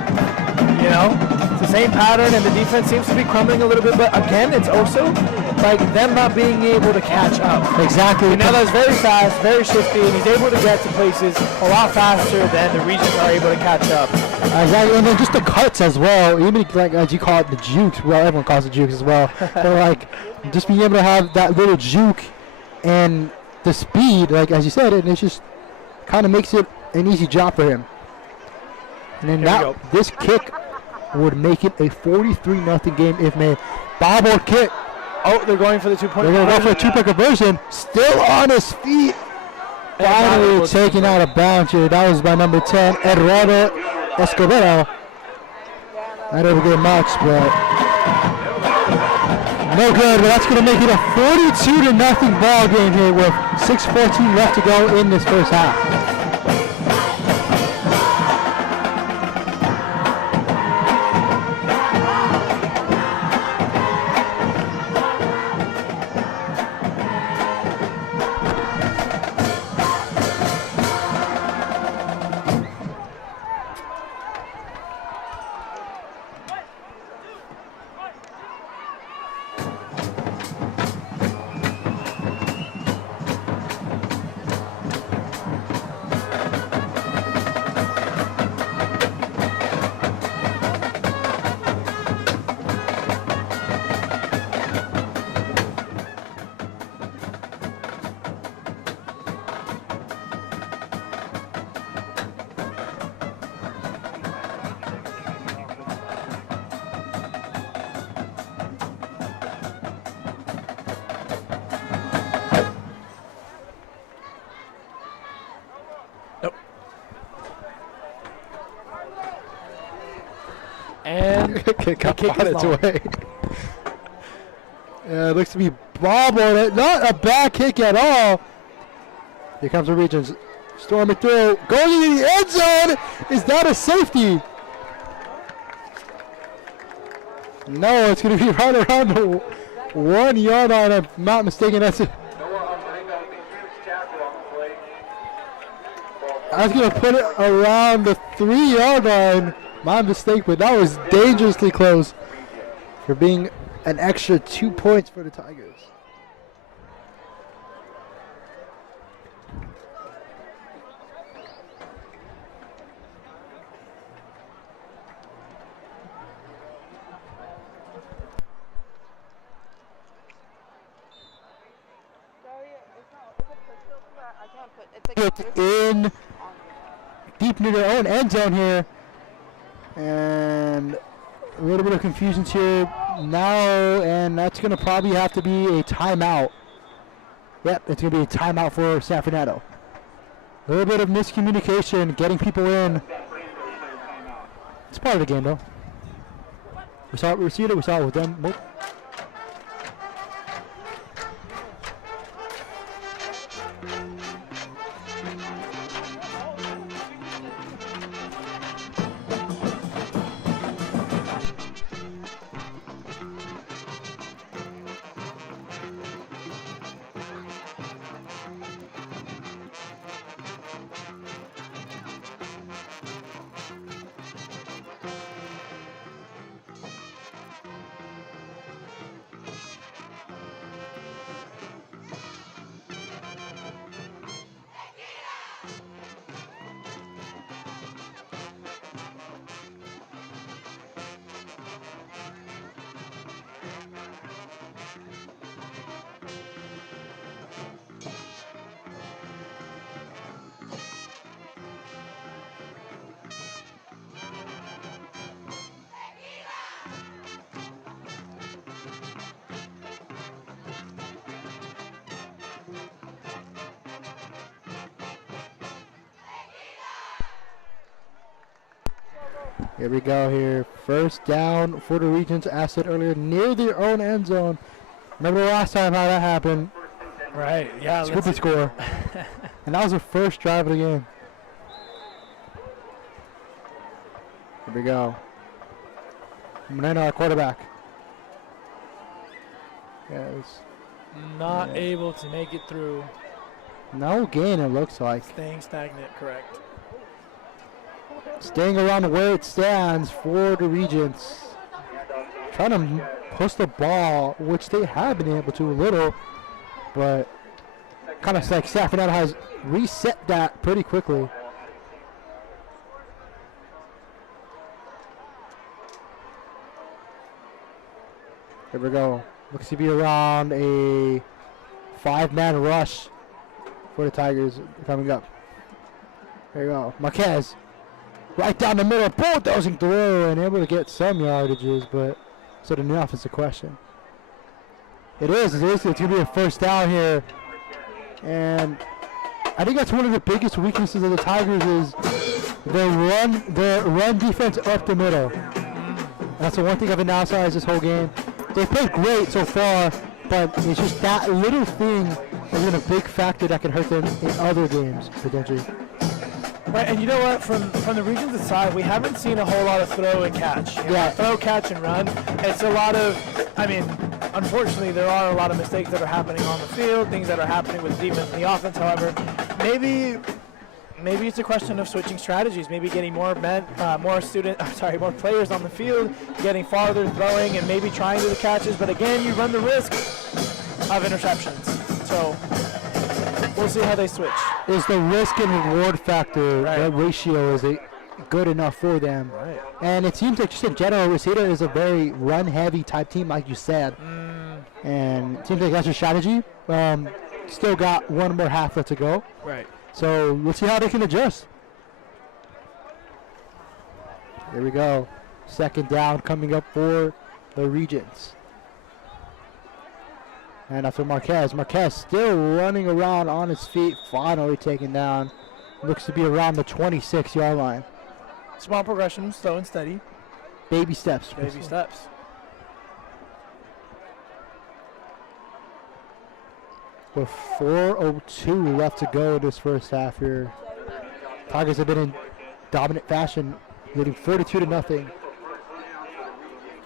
You know, it's the same pattern, and the defense seems to be crumbling a little bit. But again, it's also like them not being able to catch up. Exactly. Vinella's very fast, very shifty, and he's able to get to places a lot faster than the Regents are able to catch up. Exactly, and then just the cuts as well. Even like as you call it, the jukes. Well, everyone calls it jukes as well. But like just being able to have that little juke and the speed, like as you said, and it just kind of makes it an easy job for him. And then now this kick would make it a 43-0 game if made. Bobble kick. Oh, they're going for the 2-point They're going to go for a 2-point conversion. Still on his feet. Finally taken out of bounds here. That was by number 10, Eduardo Escobedo. I didn't get much, but no good. But that's going to make it a 42-0 ball game here with 6:14 left to go in this first half. Kick on its way. Yeah, it looks to be bobbled. Not a bad kick at all. Here comes the Regents. Storming through. Going into the end zone. Is that a safety? No, it's going to be right around the 1 yard line. If I'm not mistaken. That's it. I was going to put it around the 3 yard line. My mistake, but that was dangerously close for being an extra 2 points for the Tigers. In deep near their own end zone here. And a little bit of confusion here now, and that's going to probably have to be a timeout. Yep, it's going to be a timeout for San Fernando. A little bit of miscommunication, getting people in. It's part of the game, though. We saw it with them. Nope. Here we go here. First down for the Regents, as said earlier, near their own end zone. Remember the last time how that happened? Right, yeah. Scoopy score. And that was the first drive of the game. Here we go. Manana, our quarterback. Not able to make it through. No gain, it looks like. Staying stagnant, correct. Staying around where it stands for the Regents. Trying to push the ball, which they have been able to a little, but kind of like San Fernando has reset that pretty quickly. Here we go. Looks to be around a 5-man rush for the Tigers coming up. There you go. Marquez right down the middle, bulldozing through and able to get some yardages, but so the new offensive question. It is. It's going to be a first down here. And I think that's one of the biggest weaknesses of the Tigers is their run defense up the middle. That's the one thing I've emphasized this whole game. They played great so far, but it's just that little thing has been a big factor that can hurt them in other games, potentially. Right, and you know what? From the Regents' side, we haven't seen a whole lot of throw and catch. Throw, catch, and run. It's a lot of, I mean, unfortunately, there are a lot of mistakes that are happening on the field, things that are happening with the defense and the offense. However, maybe it's a question of switching strategies, maybe getting more players on the field, getting farther throwing, and maybe trying to do the catches. But again, you run the risk of interceptions. So we'll see how they switch. Is the risk and reward factor, that ratio, is it good enough for them? Right. And it seems like just in general, Reseda is a very run-heavy type team, like you said. And it seems like that's your strategy. Still got one more half left to go. Right. So let's see how they can adjust. There we go. Second down coming up for the Regents. And after Marquez still running around on his feet, finally taken down. Looks to be around the 26-yard line. Small progression, slow and steady. Baby steps. Baby steps. With 4:02 left to go in this first half here. Tigers have been in dominant fashion, leading 42-0.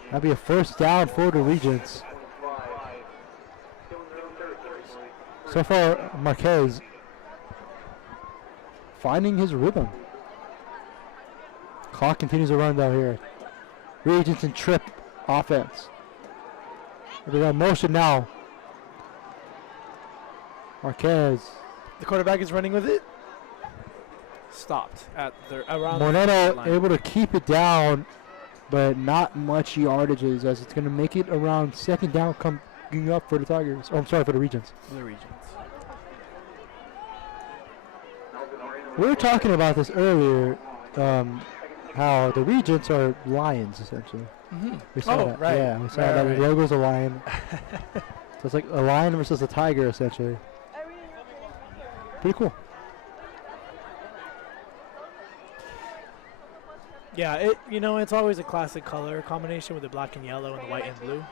That'll be a first down for the Regents. So far, Marquez finding his rhythm. Clock continues to run down here. Regents and trip offense. They got motion now. Marquez. The quarterback is running with it. Stopped at the around. Moreno the able to keep it down, but not much yardages as it's going to make it around second down coming up for the Tigers. Oh, I'm sorry, for the Regents. The Regents. We were talking about this earlier, how the Regents are lions, essentially. We saw that. Right. Yeah, we saw that the logo's a lion. So it's like a lion versus a tiger, essentially. Pretty cool. Yeah, it's always a classic color combination with the black and yellow and the white and blue.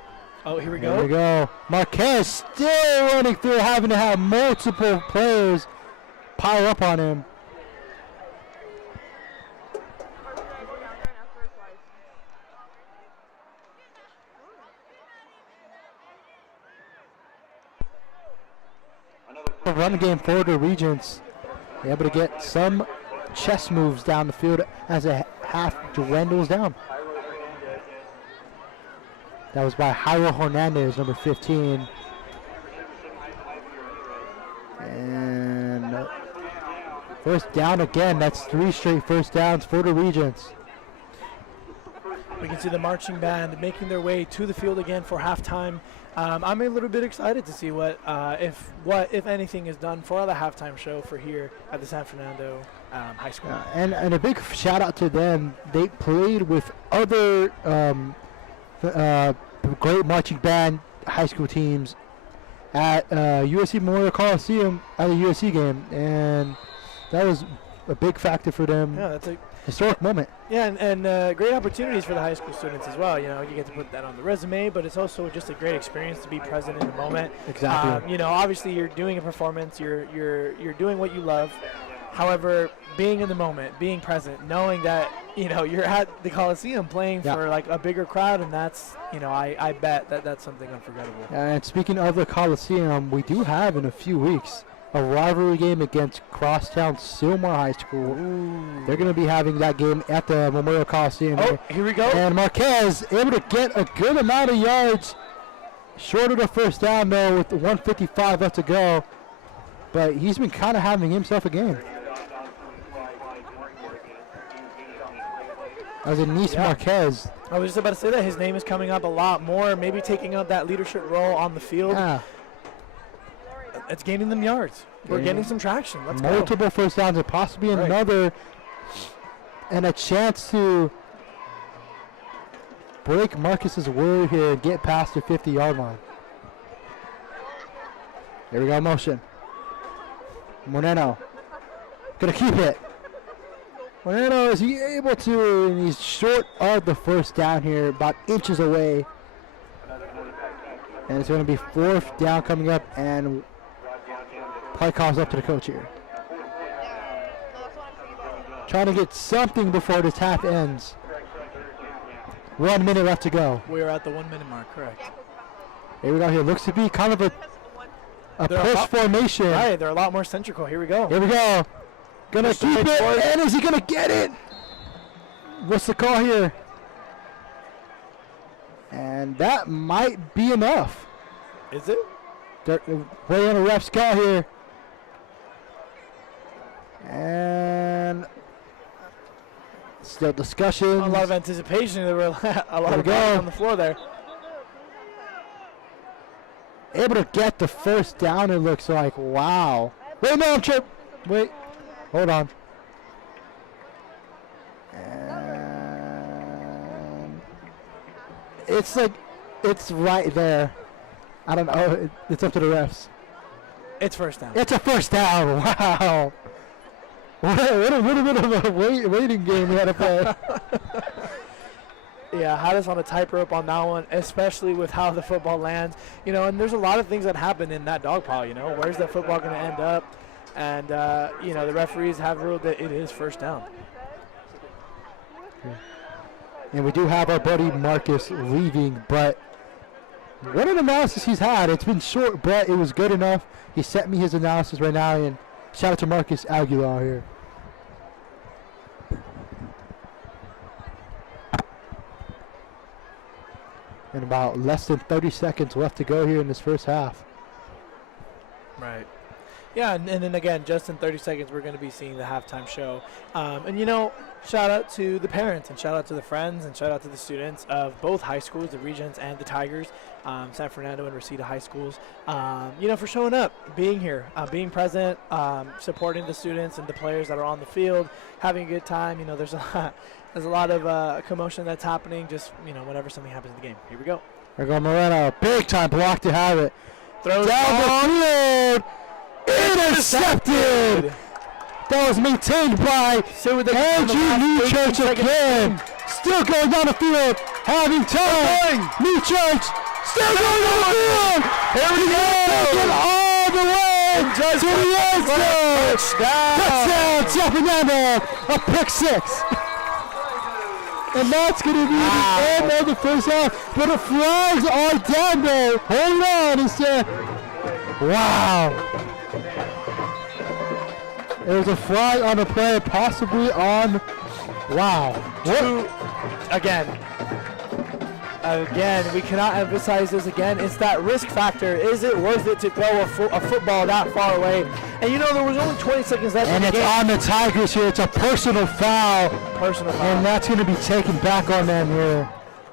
Oh, here we go. Here we go. Marquez still running through, having to have multiple players pile up on him. Run game for the Regents. They're able to get some chess moves down the field as a half dwindles down. That was by Jairo Hernandez, number 15. And first down again. That's 3 straight first downs for the Regents. We can see the marching band making their way to the field again for halftime. I'm a little bit excited to see what if anything is done for the halftime show for here at the San Fernando High School. And a big shout out to them. They played with other great marching band high school teams at USC Memorial Coliseum at a USC game, and that was a big factor for them. Yeah, that's a historic moment. Yeah, and great opportunities for the high school students as well. You get to put that on the resume, but it's also just a great experience to be present in the moment. Exactly. Obviously you're doing a performance, you're doing what you love. However, being in the moment, being present, knowing that you're at the Coliseum playing for like a bigger crowd, and that's I bet that's something unforgettable. And speaking of the Coliseum, we do have in a few weeks a rivalry game against Crosstown Sylmar High School. They're going to be having that game at the Memorial Coliseum. Oh, here we go. And Marquez able to get a good amount of yards. Short of the first down, though, with 1:55 left to go. But he's been kind of having himself a game. As Anise Marquez. I was just about to say that his name is coming up a lot more, maybe taking up that leadership role on the field. Yeah. It's gaining them yards. We're getting some traction. Let's go. Multiple first downs and possibly another, and a chance to break Marcus's word here and get past the 50-yard line. Here we go, motion. Moreno gonna keep it. Moreno, is he able to? And he's short of the first down here, about inches away. And it's going to be 4th down coming up, and play calls up to the coach here. Trying to get something before this half ends. 1 minute left to go. We are at the 1 minute mark, correct. Here we go. Here looks to be kind of a push formation. Right, they're a lot more centrical. Here we go. Here we go. Gonna keep it, and is he gonna get it? What's the call here? And that might be enough. Is it? They're way on a ref's call here. And still discussion. A lot of anticipation. There were a lot of bodies on the floor there. Able to get the first down, it looks like. Wow. Wait, no, Chip. Wait. Hold on. And it's like, it's right there. I don't know. It's up to the refs. It's first down. It's a first down. Wow. What a little bit of a waiting game we had to play. Yeah, had us on a tightrope on that one, especially with how the football lands. You know, and there's a lot of things that happen in that dog pile, you know. Where's that football going to end up? And, you know, the referees have ruled that it is first down. And we do have our buddy Marcus leaving, but what an analysis he's had. It's been short, but it was good enough. He sent me his analysis right now, and shout out to Marcus Aguilar here. And about less than 30 seconds left to go here in this first half. Right. Yeah, and then again, just in 30 seconds, we're going to be seeing the halftime show. And, you know, shout out to the parents and shout out to the friends and shout out to the students of both high schools, the Regents and the Tigers, San Fernando and Reseda high schools, you know, for showing up, being here, being present, supporting the students and the players that are on the field, having a good time. You know, there's a lot of commotion that's happening just, you know, whenever something happens in the game. Here we go. Here we go, Moreno. Big time block to have it. Throws down the field. Intercepted! That was maintained by Andrew Newchurch again. Still going down the field, having time. Newchurch still going down the field. Here we go. Taking all the way to the end zone. Touchdown, San Fernando. A pick six. And that's going to be the end of the first half. But the flags are down there. Hold on, he said. Wow. There's a flag on the play, possibly on. Wow. Again, we cannot emphasize this again. It's that risk factor. Is it worth it to throw a football that far away? And you know, there was only 20 seconds left in the game. And it's on the Tigers here. It's a personal foul. Personal foul. And that's going to be taken back on them here.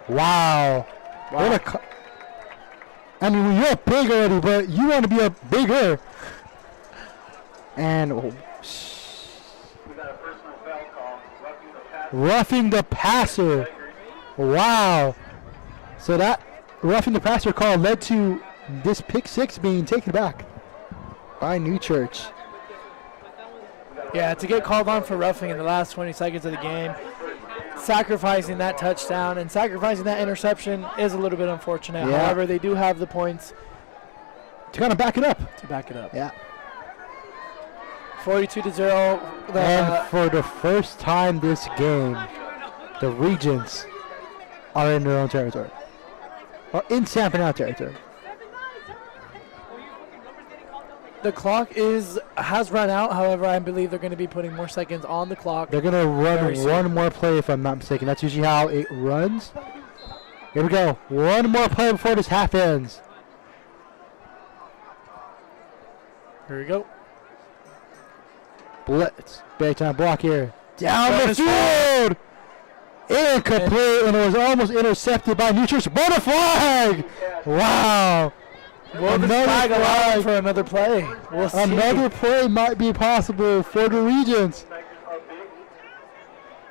Wow. What a I mean, you're big already, but you want to be a bigger. And roughing the passer. Wow. So that roughing the passer call led to this pick six being taken back by Newchurch. Yeah, to get called on for roughing in the last 20 seconds of the game, sacrificing that touchdown and sacrificing that interception is a little bit unfortunate. Yeah. However, they do have the points to kind of back it up. Yeah. 42-0. And for the first time this game, the Regents are in their own territory. Or in San Fernando territory. The clock has run out. However, I believe they're going to be putting more seconds on the clock. They're going to run one more play, if I'm not mistaken. That's usually how it runs. Here we go. One more play before this half ends. Here we go. Blitz. Big time block here. Down the field. Incomplete, and it was almost intercepted by Nutrich. But a flag. Wow. Well, the flag allowed for another play. We'll see. Another play might be possible for the Regents.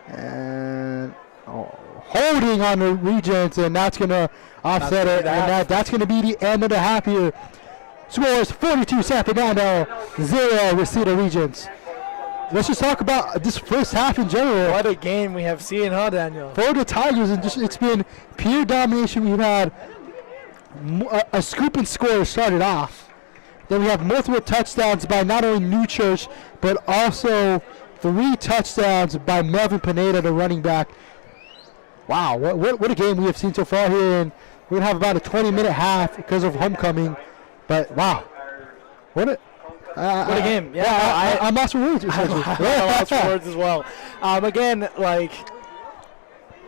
And holding on the Regents, and that's going to offset it. And that's going to be the end of the half here. Scores 42 San Fernando, 0 Reseda Regents. Let's just talk about this first half in general. What a game we have seen, huh, Daniel? For the Tigers, and it's been pure domination. We've had a scoop and score started off. Then we have multiple touchdowns by not only Newchurch, but also 3 touchdowns by Melvin Pineda, the running back. Wow, what a game we have seen so far here. And we're going to have about a 20-minute half because of homecoming. But, wow, what a game. Yeah, I'm lost for words. I'm lost for words as well. Again, like,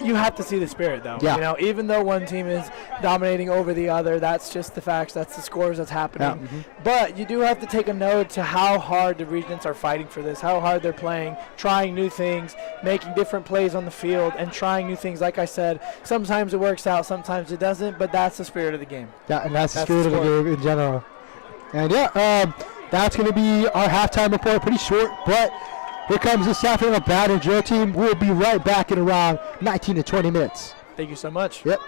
you have to see the spirit, though. Yeah. You know, even though one team is dominating over the other, that's just the facts. That's the scores that's happening. Yeah. Mm-hmm. But you do have to take a note to how hard the Regents are fighting for this, how hard they're playing, trying new things, making different plays on the field, and trying new things. Like I said, sometimes it works out, sometimes it doesn't, but that's the spirit of the game. Yeah, and that's the spirit of the game in general. And, that's going to be our halftime report. Pretty short, but here comes the South Carolina Battle Drill team. We'll be right back in around 19 to 20 minutes. Thank you so much. Yep.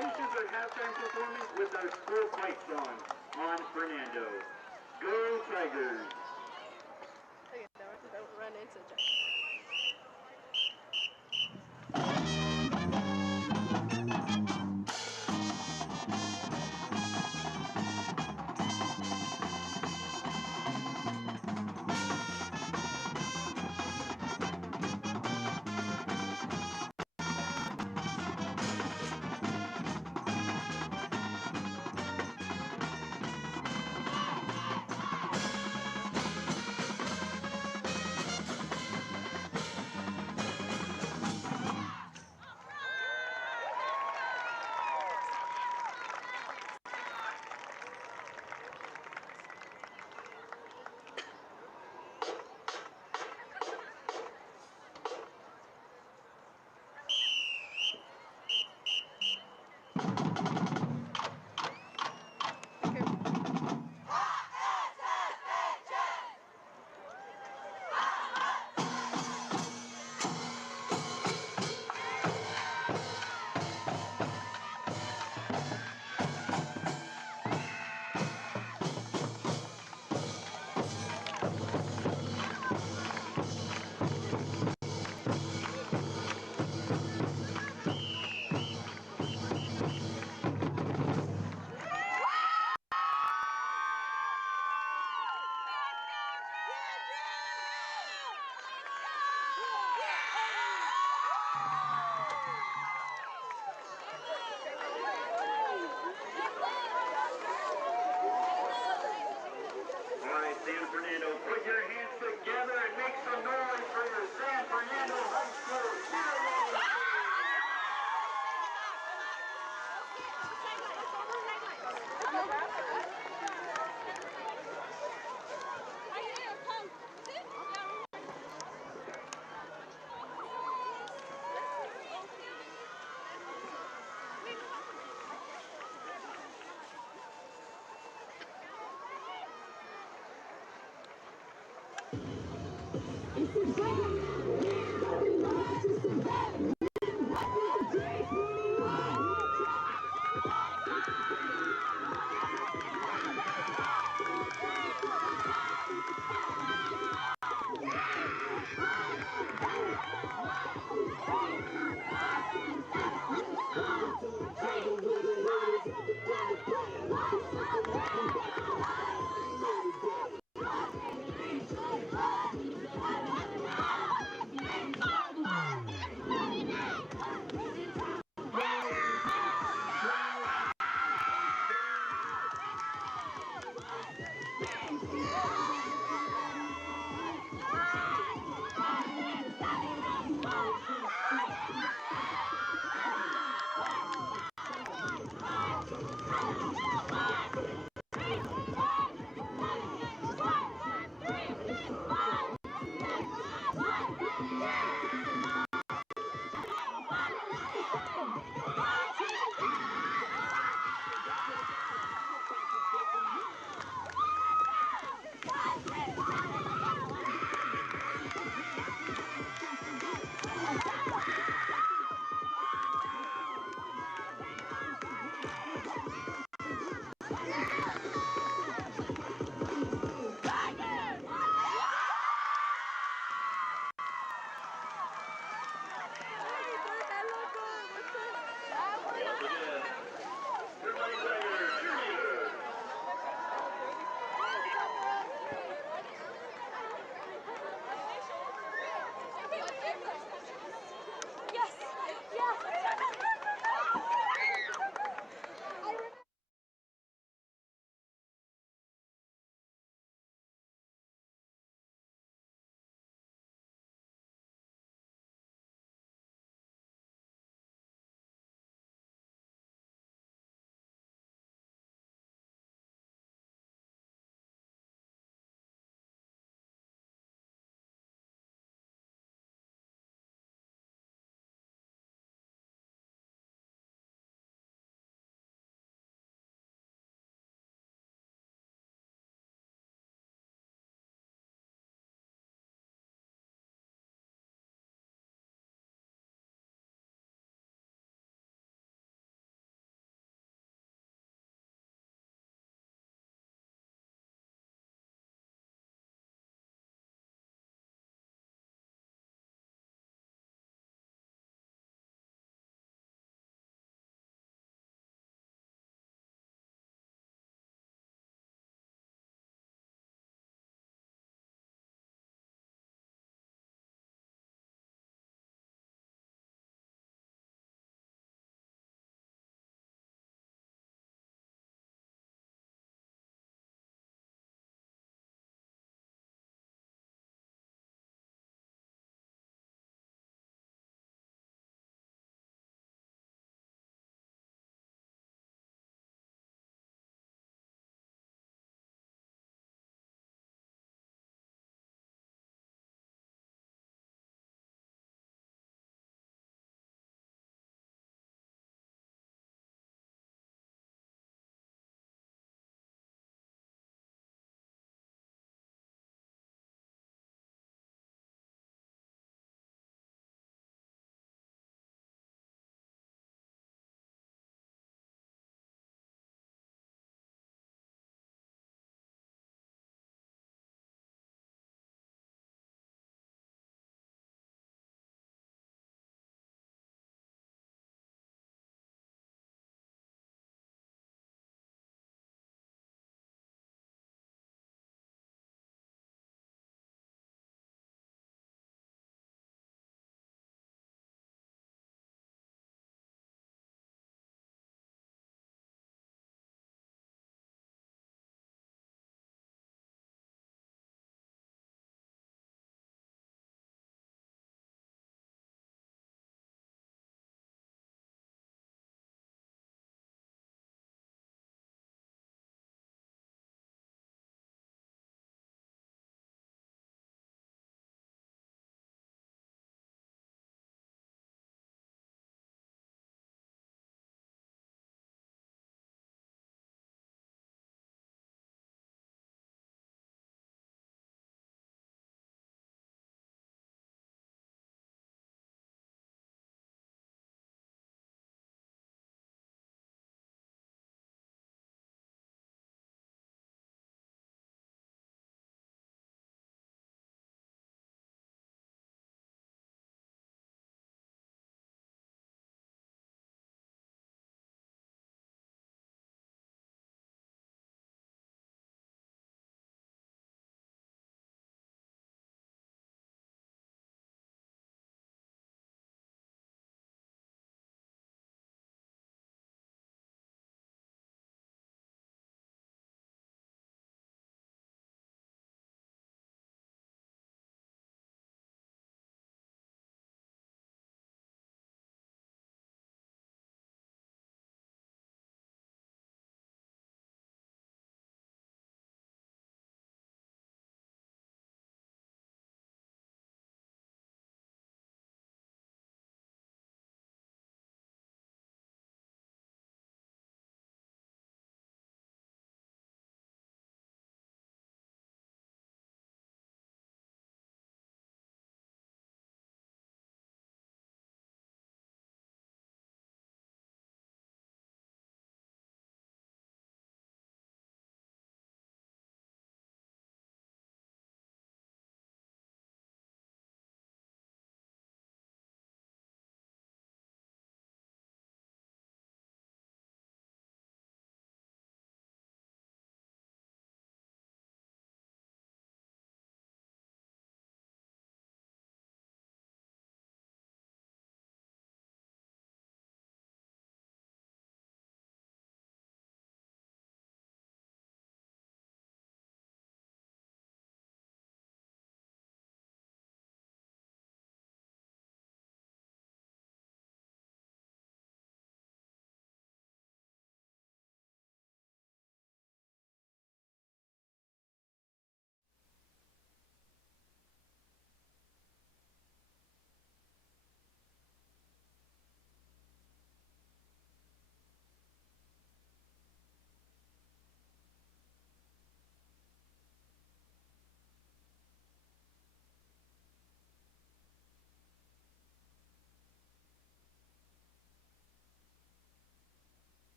Finishes our halftime performance with our school fight song on Fernando. Go Tigers! Okay, don't run into Jack.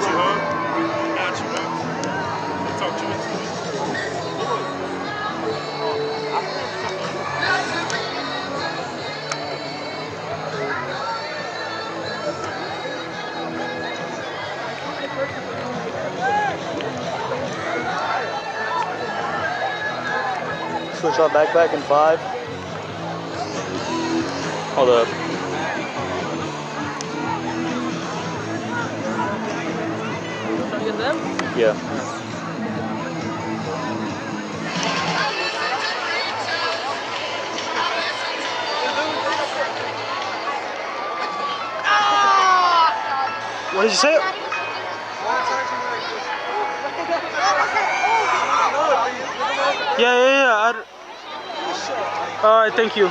Got you, huh? Got you, man. I'll talk to you into it. Switch on backpack in 5. Hold up. Get them? Yeah. What did you say? Yeah. All right, thank you.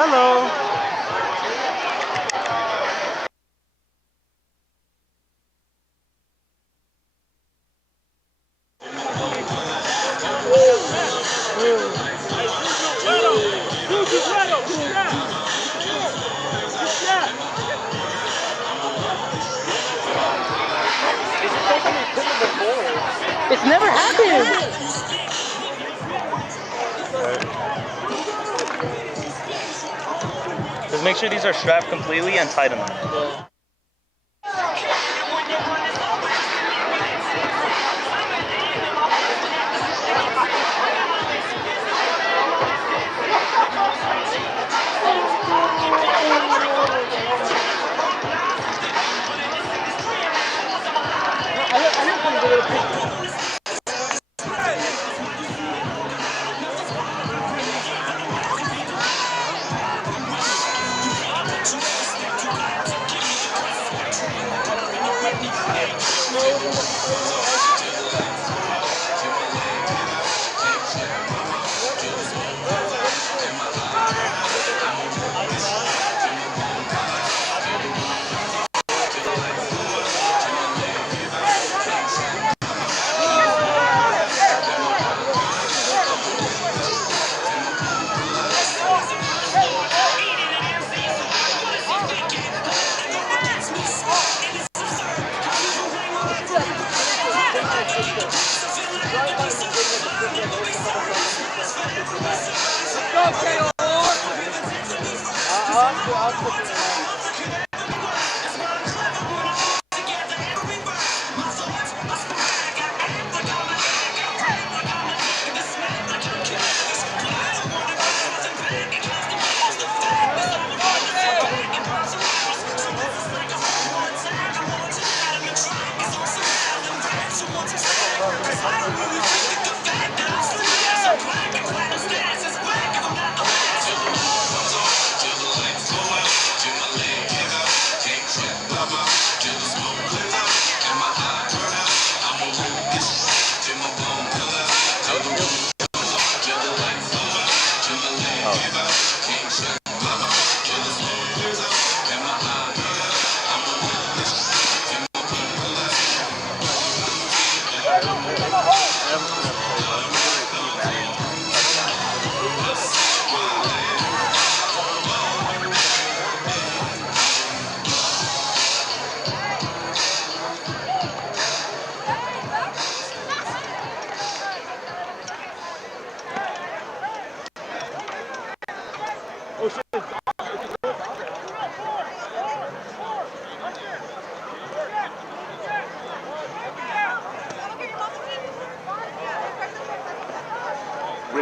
Hello. It's never happened. Just make sure these are strapped completely and tighten them. Yeah.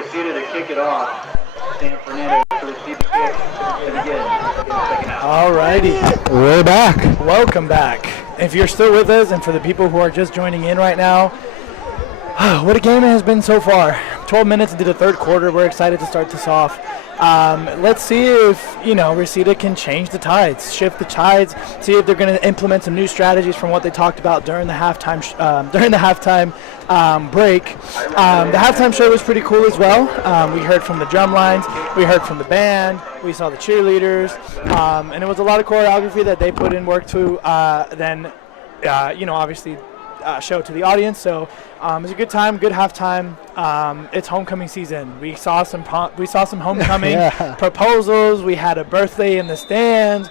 Reseda to kick it off. San Fernando to receive the kick to begin in the second half. Alrighty. We're back. Welcome back. If you're still with us, and for the people who are just joining in right now, what a game it has been so far. 12 minutes into the third quarter. We're excited to start this off. Let's see if, Reseda can change the tides, shift the tides, see if they're going to implement some new strategies from what they talked about during the halftime break. The halftime show was pretty cool as well. We heard from the drum lines, we heard from the band, we saw the cheerleaders, and it was a lot of choreography that they put in work to obviously show to the audience. So it was a good time, good halftime. It's homecoming season. We saw some homecoming proposals. We had a birthday in the stands.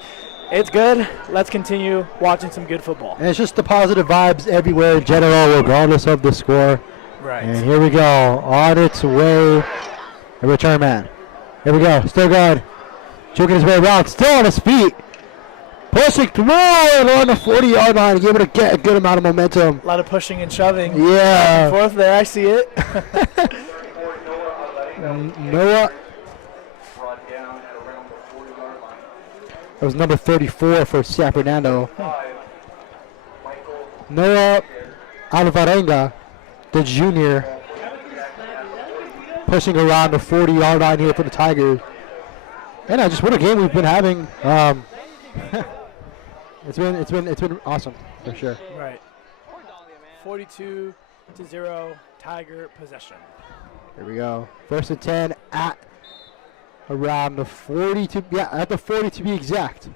It's good. Let's continue watching some good football. And it's just the positive vibes everywhere in general, regardless of the score. Right. And here we go, on its way, a return man. Here we go, still going, joking his way around, still on his feet. Pushing through on the 40-yard line, able to get a good amount of momentum. A lot of pushing and shoving. Yeah. Back and forth there, I see it. Noah. That was number 34 for San Fernando. Noah Alvarenga, the junior, pushing around the 40-yard line here for the Tigers. And just what a game we've been having. It's been awesome for sure. Right. 42-0 Tiger possession. Here we go. First and 10 at around the 40 to at the 40 to be exact.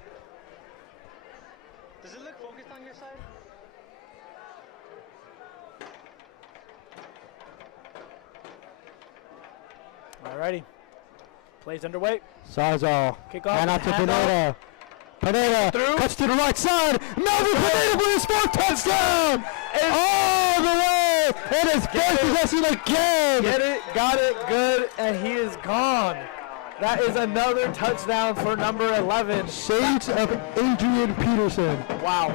Does it look focused on your side? Alrighty. Plays underway. Sawzall. Kickoff. And out to Pineda. Pineda cuts to the right side. Melvin Pineda with his fourth touchdown. All the way. And his first possession again. Get it, got it, good, and he is gone. That is another touchdown for number 11. Shades of Adrian Peterson. Wow.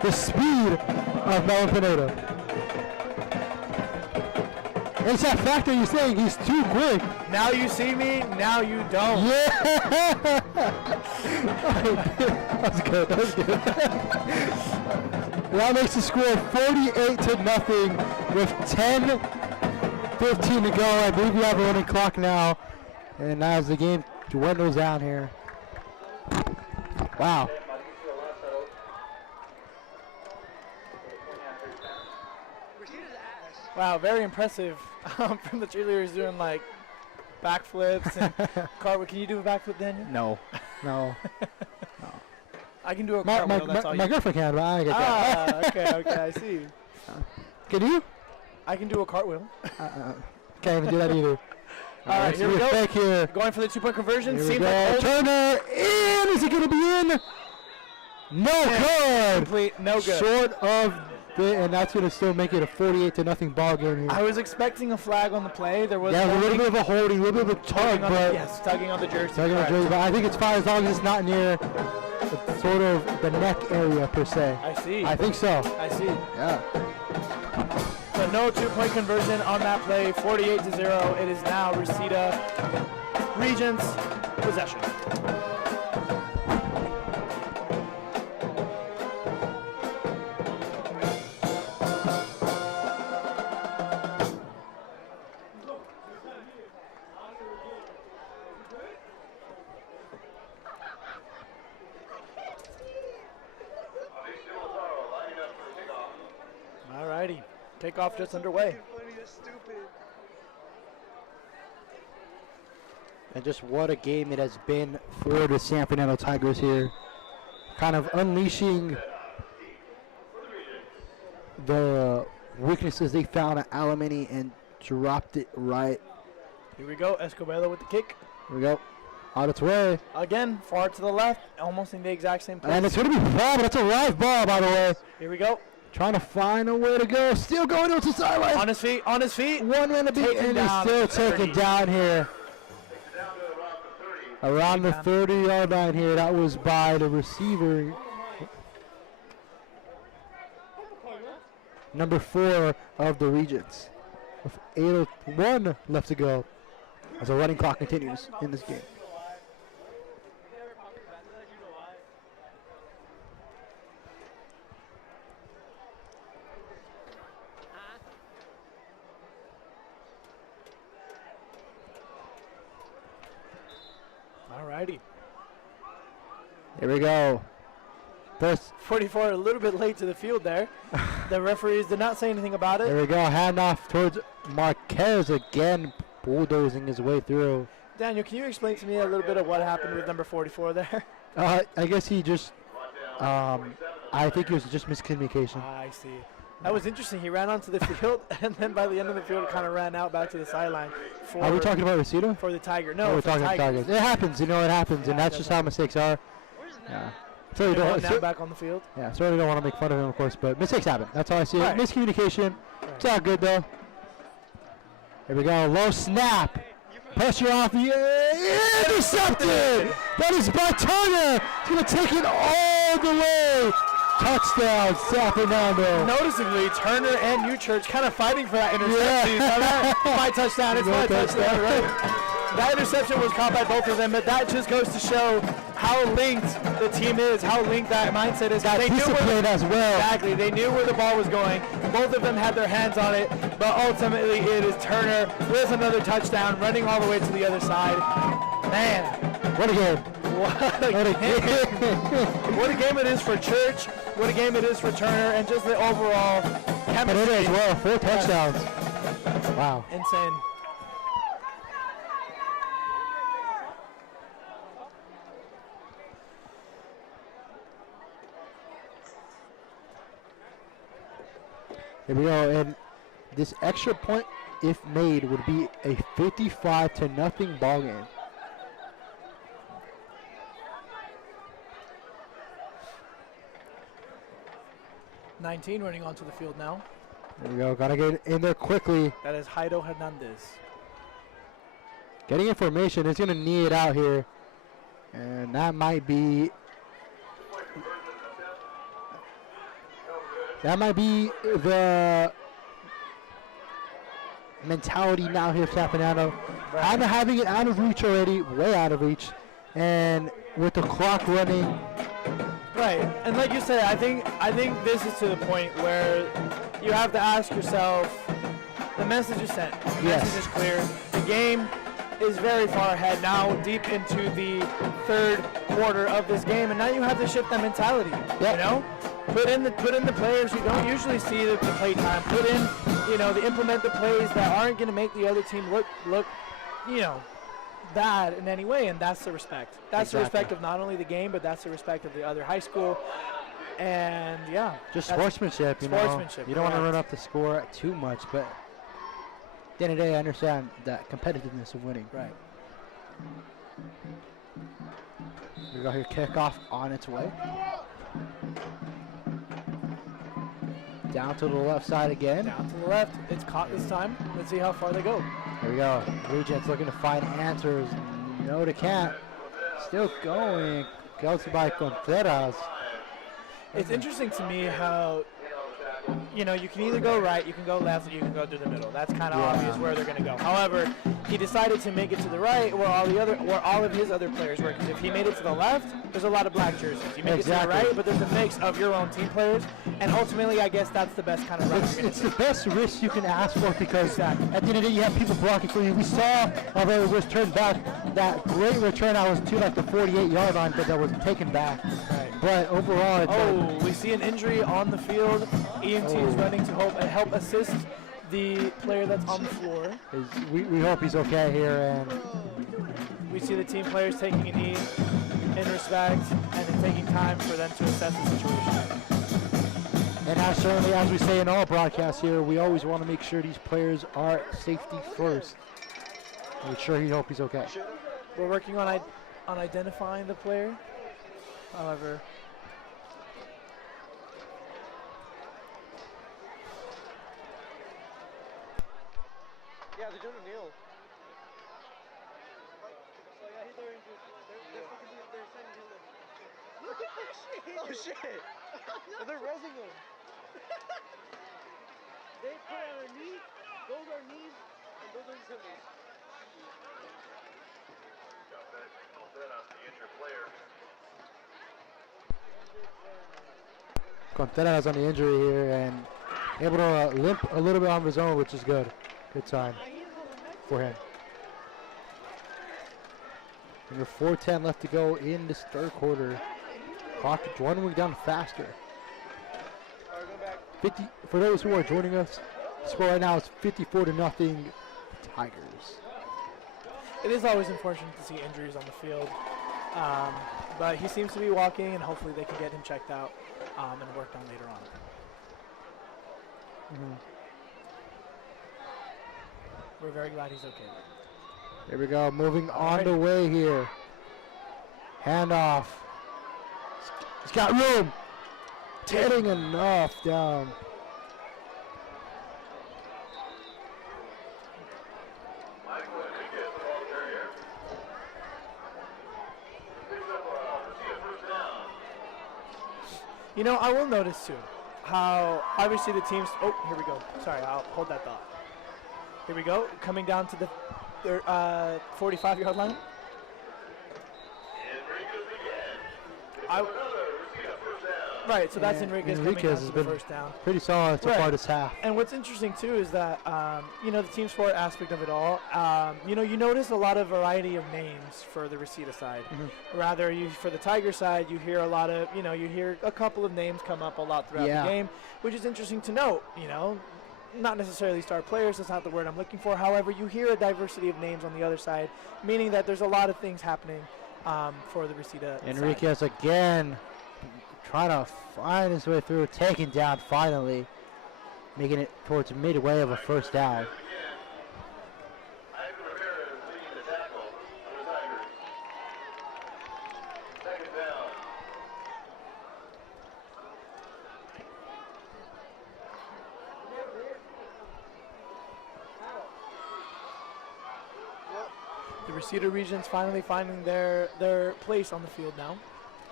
The speed of Melvin Pineda. It's that factor you're saying he's too quick. Now you see me, now you don't. Yeah. That's good. That's good. That makes the score 48-0 with 10:15 to go. I believe we have a running clock now. And as the game dwindles down here. Wow. Wow, very impressive from the cheerleaders doing like backflips and cartwheel. Can you do a backflip, Daniel? No. I can do a cartwheel. My girlfriend can, but I get that. Okay, I see. Can you? I can do a cartwheel. Can't even do that either. All right, here we go. Back here. Going for the 2-point conversion. Here we go. Turner in. Is it going to be in? No good. Complete. No good. Short of the, and that's going to still make it a 48-0 ball game here. I was expecting a flag on the play. There was a little bit of a holding, a little bit of a tug, but tugging on the jersey. Tugging on the jersey, but I think it's fine as long as it's not near sort of the neck area per se. I see. I think so. I see. Yeah. So no 2-point conversion on that play. 48-0. It is now Reseda Regents possession. Alrighty, kickoff just underway. And just what a game it has been for the San Fernando Tigers here. Kind of unleashing the weaknesses they found at Alamany and dropped it right. Here we go, Escobedo with the kick. Here we go. On its way. Again, far to the left, almost in the exact same place. And it's going to be ball, but it's a live ball, by the way. Here we go. Trying to find a way to go. Still going to the sideline. On his feet, on his feet. One man to beat, and he's still taken down here. Around the 30-yard line here. That was by the receiver. Number 4 of the Regents. with 8:01 left to go as the running clock continues in this game. Alrighty. Here we go. First 44 a little bit late to the field there. The referees did not say anything about it. There we go. Handoff towards Marquez again, bulldozing his way through. Daniel, can you explain to me a little bit of what happened with number 44 there? I guess he just, I think it was just miscommunication. I see. That was interesting. He ran onto the field, and then by the end of the field, kind of ran out back to the sideline. Are we talking about Reseda? For the Tiger. No, we're for talking the Tigers. It happens, you know, it happens, and that's just how mistakes are. Yeah. So you don't. Now back on the field. Yeah, certainly don't want to make fun of him, of course, but mistakes happen. That's how I see it. Right. Miscommunication. Right. It's all good though. Here we go. Low snap. Pressure off. Intercepted. That is by Turner. He's going to take it all the way. Touchdown, San Fernando. Noticeably, Turner and Newchurch kind of fighting for that interception. Yeah. My touchdown. It's my touchdown. Right? That interception was caught by both of them, but that just goes to show how linked the team is, how linked that mindset is. That discipline as well. Exactly. They knew where the ball was going. Both of them had their hands on it, but ultimately it is Turner with another touchdown, running all the way to the other side. Man. What a game. What a game. What a game it is for Church. What a game it is for Turner, and just the overall chemistry. But it is, well, 4 touchdowns. Wow. Insane. Here we go, and this extra point, if made, would be a 55-0 ball game. $19 running onto the field now. There we go, gotta get in there quickly. That is Jaido Hernandez. Getting information, it's gonna knee it out here. And that might be the mentality now here, San Fernando. Right. Kind of having it out of reach already, way out of reach. And with the clock running. Right, and like you said, I think this is to the point where you have to ask yourself, the message is sent. The message is clear. The game is very far ahead now, deep into the third quarter of this game, and now you have to shift that mentality. You know, put in the players who don't usually see the play time. Put in, implement the plays that aren't going to make the other team look, bad in any way, and that's the respect. That's the respect of not only the game, but that's the respect of the other high school. And just sportsmanship. You know, you don't want to run up the score too much, but at the end of the day, I understand that competitiveness of winning. Right. We got here kickoff on its way. Down to the left side again. Down to the left. It's caught this time. Let's see how far they go. Here we go. Regents looking to find answers. No, they can't. Still going. Goes by Contreras. It's interesting to me how, you can either go right, you can go left, or you can go through the middle. That's kind of obvious where they're going to go. However, he decided to make it to the right where all of his other players were. Because if he made it to the left, there's a lot of black jerseys. You make it to the right, but there's a mix of your own team players. And ultimately, I guess that's the best kind of run. It's the best risk you can ask for, because at the end of the day, you have people blocking for you. We saw, although it was turned back, that great return I was to like the 48-yard line, but that was taken back. Right. But overall, it's we see an injury on the field. EMT is running to help assist the player that's on the floor. We hope he's okay here, and we see the team players taking a knee in respect and then taking time for them to assess the situation. And certainly, as we say in all broadcasts here, we always want to make sure these players are safety first. We're sure he hope he's okay. We're working on identifying the player. However, yeah, they're doing a kneel. Look at that shit! Oh shit! They're resing him. They put on a knee. Those are knees and those are shoulders. Contreras on the injury here and able to limp a little bit on his own, which is good. Good sign for him. Under 4:10 left to go in this third quarter. Clock dwindling down faster. 50 for those who are joining us. The score right now is 54-0 Tigers. It is always unfortunate to see injuries on the field, but he seems to be walking, and hopefully they can get him checked out and worked on later on. We're very glad he's okay. Here we go, moving on the way here. Handoff. He's got room. Getting enough down. You know, I will notice too how obviously the teams. Oh, here we go. Sorry, I'll hold that thought. Here we go. Coming down to the 45-yard line. Right, so that's Enriquez coming down to the first down. Pretty solid so far this half. And what's interesting too is that you know, the team sport aspect of it all. You know, you notice a lot of variety of names for the Reseda side. Rather, for the Tiger side, you hear a lot of, you know, you hear a couple of names come up a lot throughout the game, which is interesting to note. You know, not necessarily star players. That's not the word I'm looking for. However, you hear a diversity of names on the other side, meaning that there's a lot of things happening for the Reseda Enriquez side. again trying to find his way through, taking down finally, making it towards midway of a first down. The Reseda Regents finally finding their place on the field now.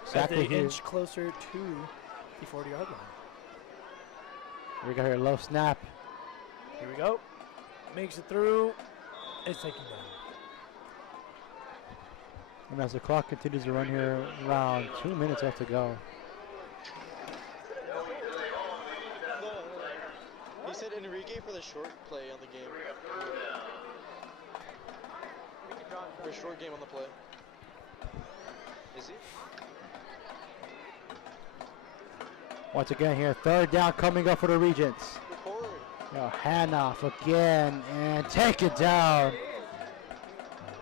Exactly as they inch closer to the 40-yard line. We got here a low snap. Here we go. Makes it through. It's taken down. And as the clock continues to run here, around 2 minutes left to go. He said Enrique for the short play on the game. For a short game on the play. Is he? Once again here, third down coming up for the Regents. Handoff again and take it down.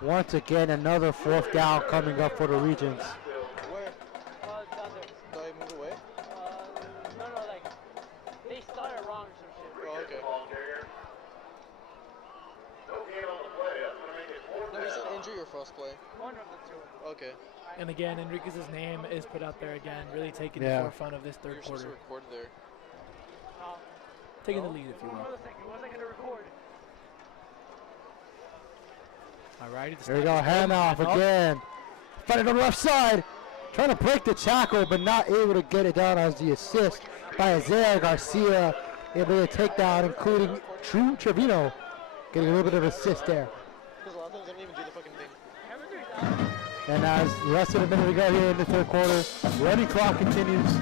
Once again, another fourth down coming up for the Regents. Where? Do I move away? No, like, they started wrong or some shit. Oh, okay. No, he said injury or first play? One of the two. Okay. And again, Enriquez's name is put out there again, really taking the forefront of this third quarter. Record there. Taking the lead, if you will. Wasn't going to record. All righty. There we go, handoff again. Fighting on the left side. Trying to break the tackle, but not able to get it down as the assist by Giselle Garcia. Able to take down, including True Trevino. Getting a little bit of assist there. Because a lot of times I don't even do the fucking thing. And as less than a minute to go here in the third quarter, running clock continues.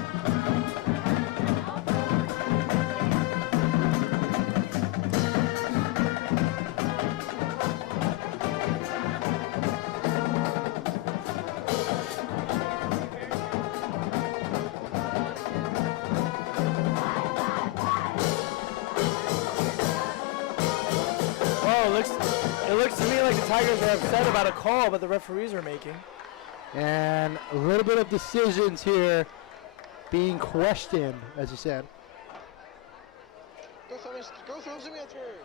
It looks to me like the Tigers are upset about a call that the referees are making. And a little bit of decisions here being questioned, as you said. Go throw me at her.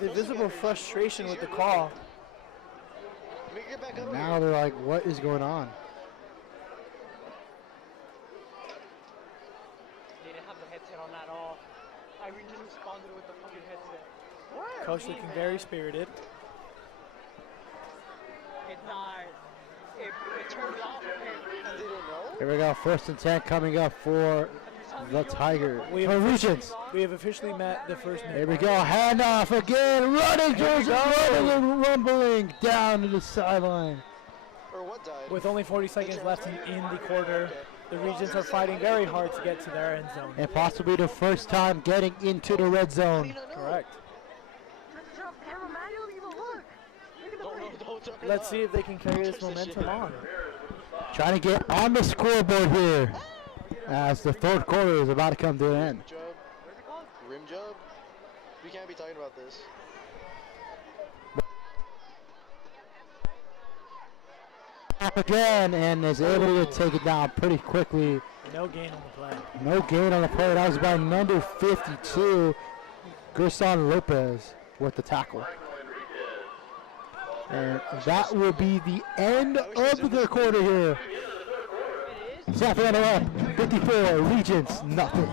The visible frustration with the call. Now they're like, what is going on? They didn't have the headset on at all. Irene just responded with the fucking headset. What? Coach looking very spirited. It died. It turned off. Here we go, 1st and 10 coming up for the Tigers. Regents. We have officially met the first man. Here we go. Handoff again. Running, running, rumbling down to the sideline. With only 40 seconds left in the quarter, the Regents are fighting very hard to get to their end zone. And possibly the first time getting into the red zone. Correct. Let's see if they can carry this momentum on. Trying to get on the scoreboard here as the third quarter is about to come to an end. Rim job? We can't be talking about this. Up again and is able to take it down pretty quickly. No gain on the play. No gain on the play. That was by number 52, Gerson Lopez with the tackle. And that will be the end of the quarter here. San Fernando up, 54, Regents nothing.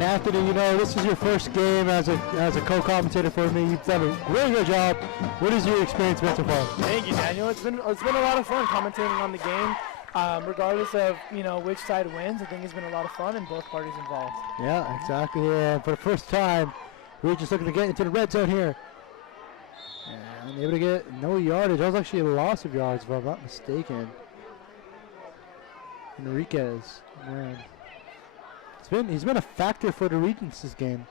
Anthony, you know, this is your first game as a co-commentator for me. You've done a really good job. What has your experience been so far? Thank you, Daniel. It's been a lot of fun commentating on the game. Regardless of, you know, which side wins, I think it's been a lot of fun and both parties involved. Yeah, exactly. And for the first time, we're just looking to get into the red zone here. And able to get no yardage. That was actually a loss of yards, if I'm not mistaken. Enriquez, man. He's been a factor for the Regents this game.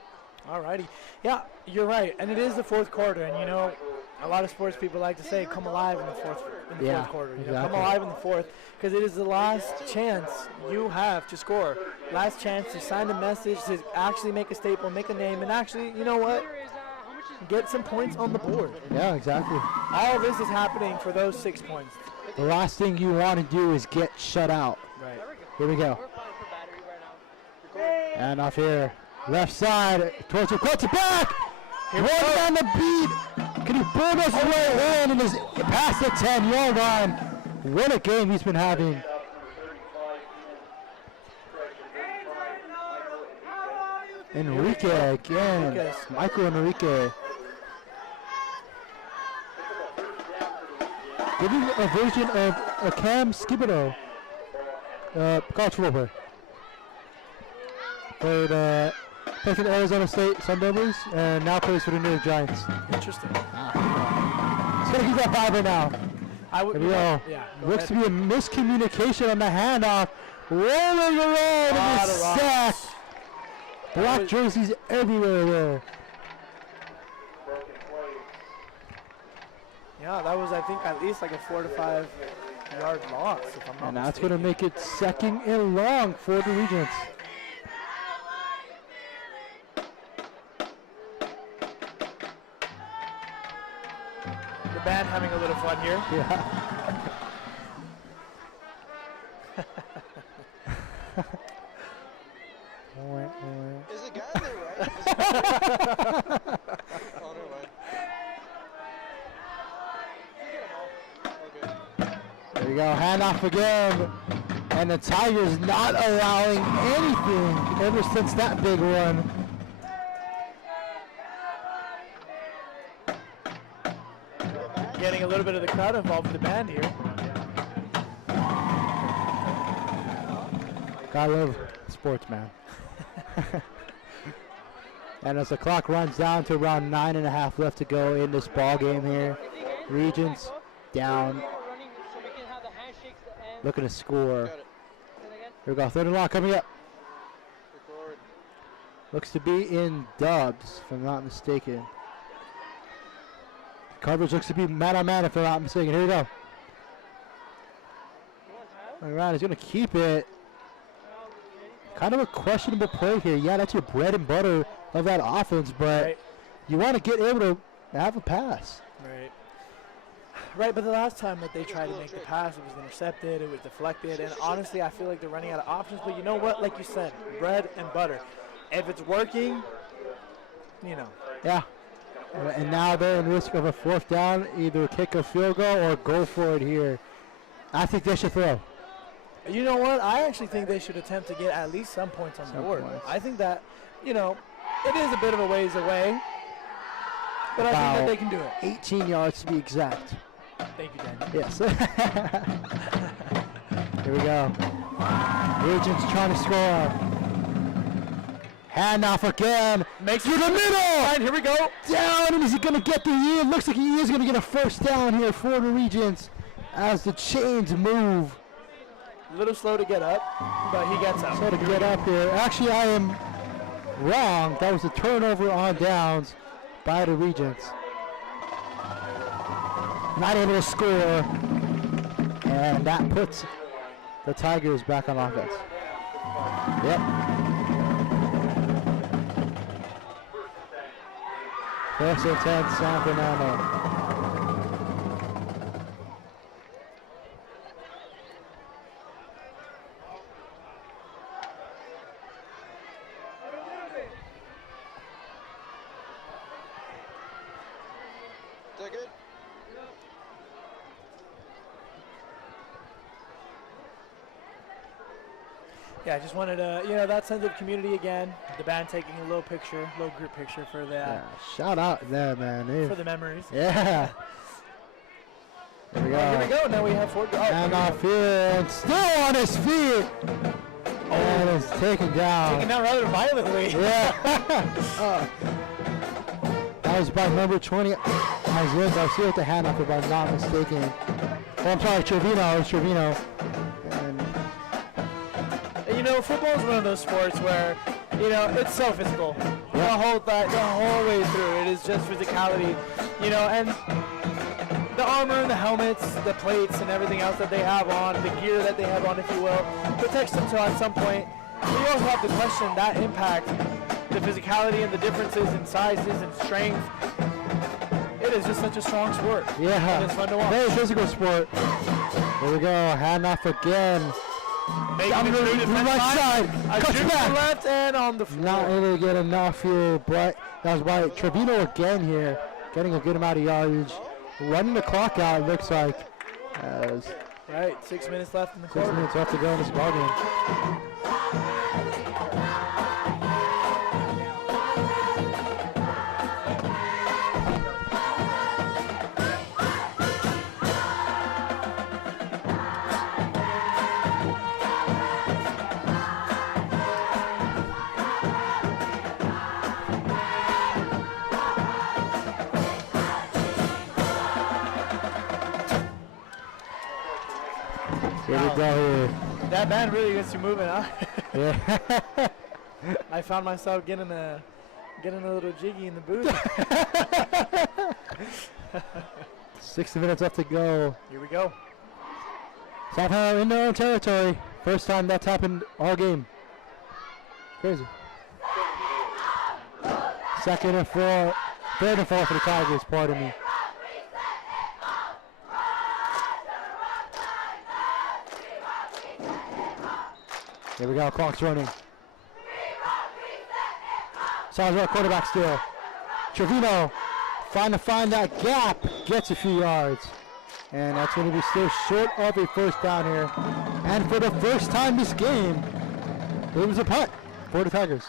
Alrighty. Yeah, you're right. And it is the fourth quarter. And, you know, a lot of sports people like to say, come alive in the fourth quarter. You know, come alive in the fourth. Because it is the last chance you have to score. Last chance to send a message, to actually make a staple, make a name, and actually, you know what? Get some points on the board. Yeah, exactly. All of this is happening for those 6 points. The last thing you want to do is get shut out. Right. Here we go. And off here, left side, towards the quarterback. Running on the beat. Can he burn us way in and is past the 10-yard line? What a game he's been having. Enrique again. Michael Enrique. Giving a version of a Cam Skibido, college football player. Played for the Arizona State Sunbeavers and now plays for the New York Giants. Interesting. So he's at 5 right now. Here we go. Yeah, looks to be a miscommunication on the handoff. Rolling around and is sacked. Black jerseys everywhere there. Yeah, that was, I think, at least like a 4 to 5 yard loss, if I'm not And that's mistaken. going to make it second and long for the Regents. The band having a little fun here. Yeah. Is the guy on the right? Oh, never mind. There we go, handoff again. And the Tigers not allowing anything ever since that big run. Getting a little bit of the crowd involved with the band here. Gotta love sports, man. And as the clock runs down to around 9.5 left to go in this ball game here, Regents down, looking to score. Here we go, third and long coming up. Looks to be in dubs, if I'm not mistaken. Coverage looks to be man-on-man, if I'm not mistaken. Here we go. Around, he's going to keep it. Kind of a questionable play here. Yeah, that's your bread and butter of that offense, but you want to get able to have a pass. Right. Right, but the last time that they tried to make the pass, it was intercepted, it was deflected, and honestly, I feel like they're running out of options. But you know what? Like you said, bread and butter. If it's working, you know. Yeah. And now they're in risk of a fourth down, either kick a field goal or go for it here. I think they should throw. You know what? I actually think they should attempt to get at least some points on the board. I think that, you know, it is a bit of a ways away, but I think that they can do it. 18 yards to be exact. Thank you, Daniel. Yes. Here we go. Regents trying to score. Handoff again. Makes it to the middle. Right, here we go. Down, and is he going to get the yield? Looks like he is going to get a first down here for the Regents as the chains move. A little slow to get up, but he gets up. Slow to get up here. Actually, I am wrong. That was a turnover on downs by the Regents. Not able to score, and that puts the Tigers back on offense. Yep. First and 10, San Fernando. Yeah, I just wanted to, you know, that sense of community again. The band taking a little picture, little group picture for that. Yeah, shout out there, man. For the memories. Yeah. Here we go. Here we go. Now we have 4 goals. And off here, and still on his feet. And it's taken down. Taken down rather violently. Yeah. That was by number 20, Isaiah Garcia with the handoff, if I'm not mistaken. Oh, I'm sorry, Trevino. It was Trevino. And you know, football is one of those sports where, you know, it's so physical. The whole way through, it is just physicality. You know, and the armor and the helmets, the plates and everything else that they have on, the gear that they have on, if you will, protects them till at some point. But you also have to question that impact, the physicality and the differences in sizes and strength. It is just such a strong sport. Yeah. And it's fun to watch. Very physical sport. Here we go. Handoff again. Down the right side. Cuts back. Left and on the floor. Not able to get enough here, but that was by Trevino again here. Getting a good amount of yardage. Running the clock out, looks like. Right, 6 minutes left in the 6 quarter. minutes left to go in this ballgame. Here we go here. That band really gets you moving, huh? Yeah. I found myself getting a little jiggy in the booth. 60 minutes left to go. Here we go. Somehow in their own territory. First time that's happened all game. Crazy. Third and four for the Tigers, pardon me. Here we go, clock's running. Salazar quarterback still. Trevino trying to find that gap, gets a few yards. And that's going to be still short of a first down here. And for the first time this game, it was a punt for the Tigers.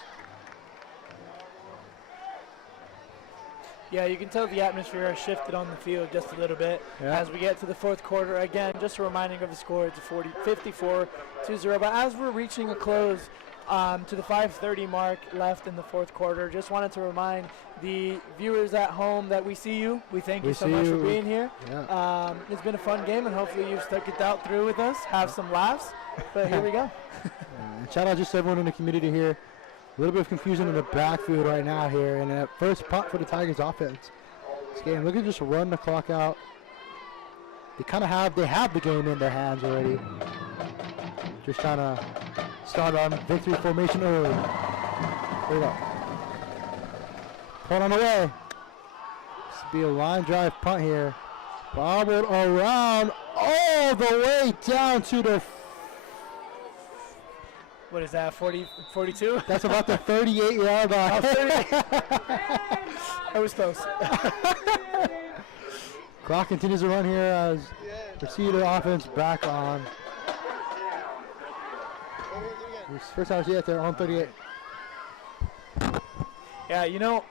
Yeah, you can tell the atmosphere has shifted on the field just a little bit as we get to the fourth quarter. Again, just a reminding of the score, it's a 54-20. But as we're reaching a close to the 5:30 mark left in the fourth quarter, just wanted to remind the viewers at home that we see you. We thank you so much for being here. Yeah. It's been a fun game, and hopefully you've stuck it out through with us, have some laughs. But here we go. And shout out just to everyone in the community here. A little bit of confusion in the backfield right now here, and at first punt for the Tigers offense. This game, look at just run the clock out. They kind of have the game in their hands already. Just trying to start on victory formation early. Here we go. Punt on the way. This will be a line drive punt here. Bobbled around all the way down to the. What is that, 42? That's about the 38-yard line. That was close. Clock continues to run here as Reseda offense back on. First time I see it, they're on 38. Yeah, you know,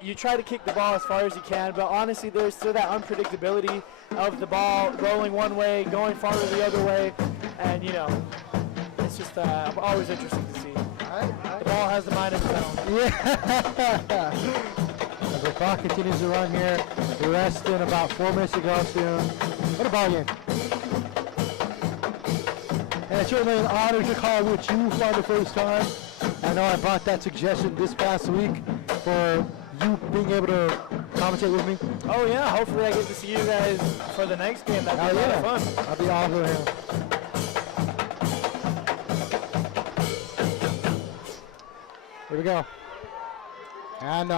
you try to kick the ball as far as you can, but honestly, there's still that unpredictability of the ball rolling one way, going farther the other way, and you know, it's just always interesting to see. The ball has the mind of its own. Yeah. As the clock continues to run here, less than about 4 minutes to go soon. What a ball game. And it's certainly an honor to call with you for the first time. I know I brought that suggestion this past week for you being able to commentate with me. Oh yeah, hopefully I get to see you guys for the next game. That'd be a lot of fun. That'd be awesome. Here we go. And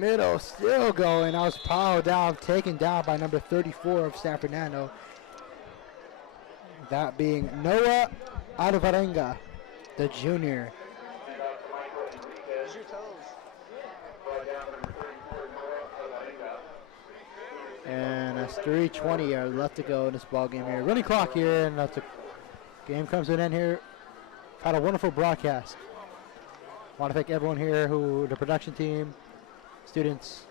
middle still going. I was powered down, taken down by number 34 of San Fernando. That being Noah Alvarez, the junior. And that's 3:20 left to go in this ball game here. Running clock here, and that's the game comes to an end here. Had a wonderful broadcast. Want to thank everyone here, the production team, students,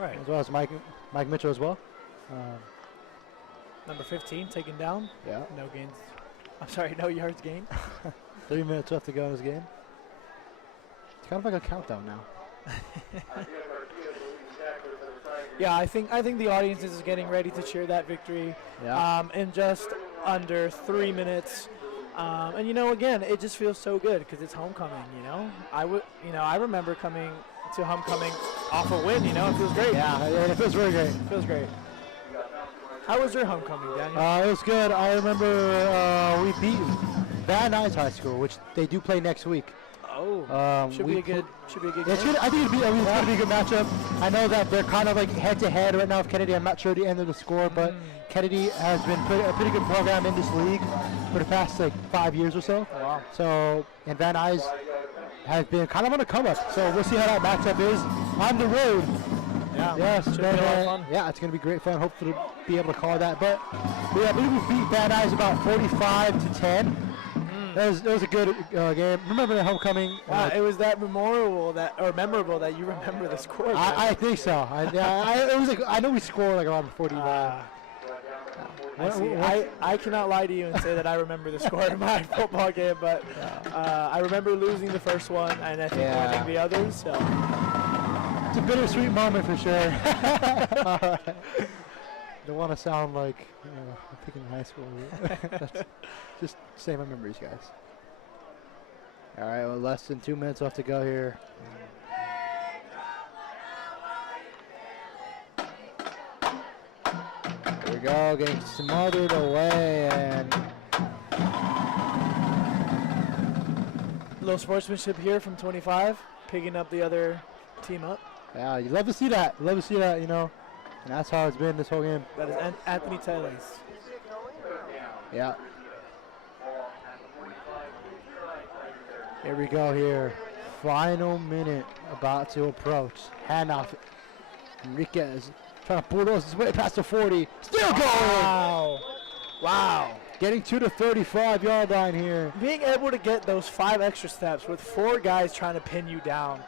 as well as Mike Mitchell as well. Number 15 taken down. Yeah. No gains. I'm sorry, no yards gained. 3 minutes left to go in this game. It's kind of like a countdown now. Yeah, I think the audience is getting ready to cheer that victory. Yeah. In just under 3 minutes. And you know, again, it just feels so good because it's homecoming. You know, I remember coming to homecoming off a win. You know, it feels great. Yeah, it feels really great. It feels great. How was your homecoming, Daniel? It was good. I remember we beat Van Nuys High School, which they do play next week. Oh, should be a good game. I think it's going to be a good matchup. I know that they're kind of like head-to-head right now with Kennedy. I'm not sure the end of the score, but Kennedy has been a pretty good program in this league for the past 5 years or so. Oh, wow. So, and Van Nuys has been kind of on a come-up. So we'll see how that matchup is on the road. Yeah, yes, should be a lot of fun. Yeah, it's going to be great fun. Hopefully to be able to call that. But yeah, I believe we beat Van Nuys about 45-10. It was a good game. Remember the homecoming? Wow, it was that memorable that you remember the score. I think so. I know we scored around 49. I cannot lie to you and say that I remember the score of my football game, but I remember losing the first one and I think winning the others. So. It's a bittersweet moment for sure. All right. Don't want to sound like I'm thinking high school. Just say my memories, guys. All right, well, less than 2 minutes left to go here. Here we go, getting smothered away, and a little sportsmanship here from 25, picking up the other team up. Yeah, you love to see that. Love to see that, you know. And that's how it's been this whole game. That is Anthony Taylor's. Yeah. Here we go here. Final minute about to approach. Handoff. Enriquez trying to bulldoze his way past the 40. Still going! Wow. Wow. Getting to the 35-yard line here. Being able to get those 5 extra steps with 4 guys trying to pin you down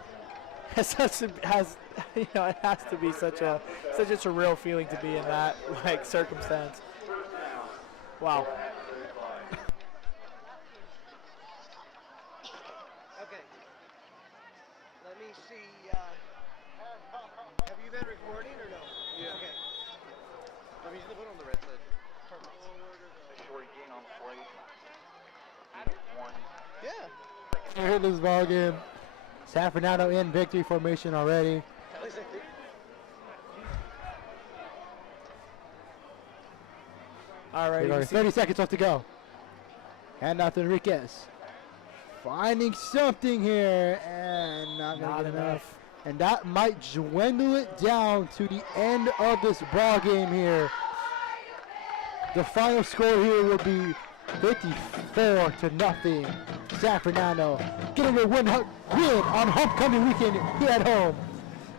has you know, it has to be such a surreal feeling to be in that like circumstance. Wow. Okay. Let me see. Have you been recording or no? Yeah. Okay. I'm using the button on the red side. Perfect. Short gain on play. Yeah. We're hitting this ball game. San Fernando in victory formation already. All right. 30 seconds left to go. Hand off to Enriquez. Finding something here and not enough. And that might dwindle it down to the end of this ball game here. The final score here will be 54-0. San Fernando getting a win on homecoming weekend here at home.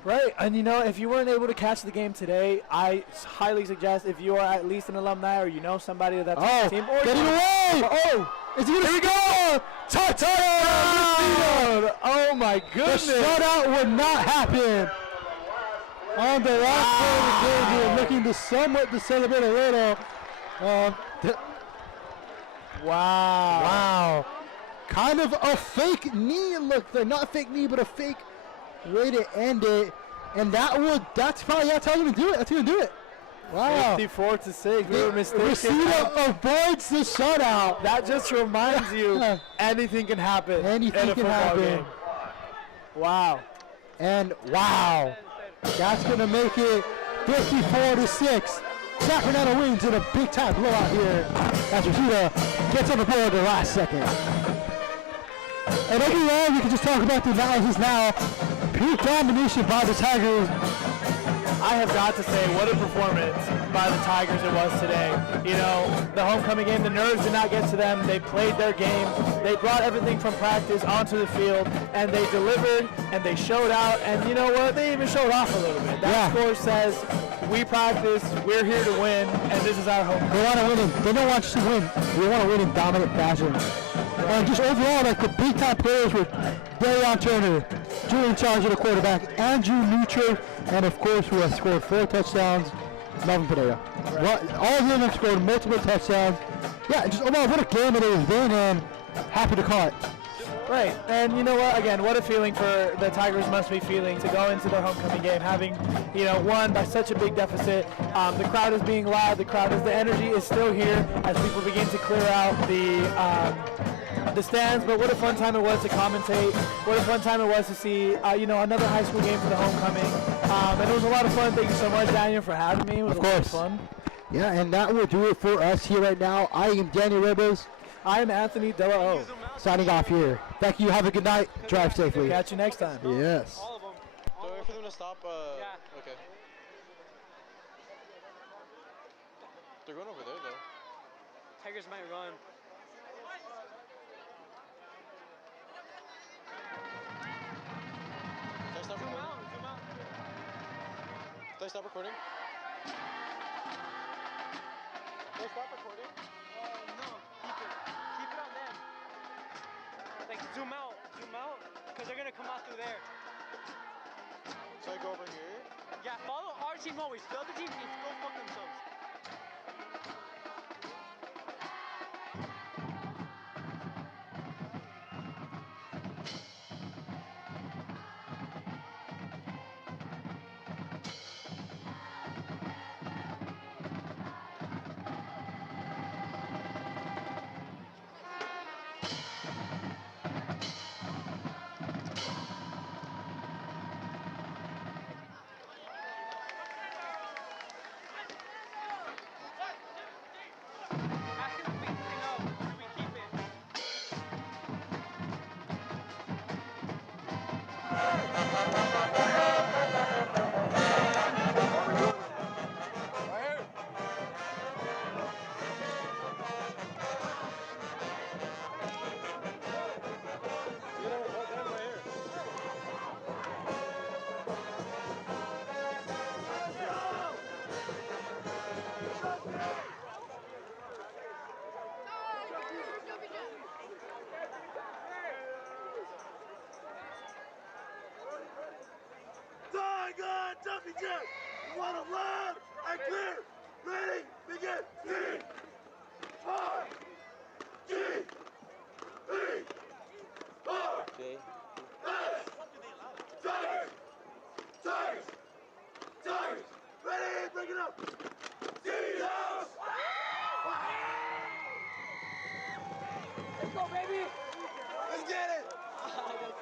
Right, and you know, if you weren't able to catch the game today, I highly suggest if you are at least an alumni or you know somebody that's on the team. Get it away! Is he going to score? Touchdown! Oh my goodness! The shutout would not happen. On the last play of the game here, looking to somewhat to celebrate a little. Wow. Kind of a fake knee it looked like. Not a fake knee, but a fake way to end it. And that's probably how you're going to do it. That's going to do it. Wow. 54-6. We were mistaken. Reseda avoids the shutout. That just reminds you anything can happen. Anything can happen. Game. Wow. And wow. That's going to make it 54-6. San Fernando wins in a big time blowout here as Reseda gets on the board the last second. And overall, we can just talk about the analysis now. Pure domination by the Tigers. I have got to say, what a performance by the Tigers it was today. You know, the homecoming game, the nerves did not get to them. They played their game. They brought everything from practice onto the field, and they delivered, and they showed out. And you know what? They even showed off a little bit. That score says, we practice, we're here to win, and this is our homecoming. They want to win. They don't want you to win. They want to win in dominant fashion. And just overall, like the big-time players were Darion Turner, Julian Charles, the quarterback, Andrew Neutral, and of course, who has scored 4 touchdowns, Melvin Padilla. All of them have scored multiple touchdowns. Yeah, just overall, what a game it has been, and happy to call it. Right, and you know what? Again, what a feeling for the Tigers must be feeling to go into their homecoming game, having won by such a big deficit. The crowd is being loud. The energy is still here as people begin to clear out the stands. But what a fun time it was to commentate. What a fun time it was to see another high school game for the homecoming. And it was a lot of fun. Thank you so much, Daniel, for having me. It was a lot of fun. Yeah, and that will do it for us here right now. I am Daniel Robles. I am Anthony Della O. Signing off here. Thank you. Have a good night. Drive safely. Catch you next time. Yes. All of them. Do I wait for them to stop? Yeah. Okay. They're going over there, though. Tigers might run. Did I stop recording? Zoom out. Did I stop recording? Did I stop recording? No. Keep it on them. Like zoom out, because they're gonna come out through there. So I go over here? Yeah, follow our team always. The other team needs to go fuck themselves. that jumping jack. You want them loud and clear. Ready, begin. C, 5, G, 3, 4, S, Tigers, Tigers, Tigers. Ready, bring it up. C-House. Let's go, baby. Let's get it.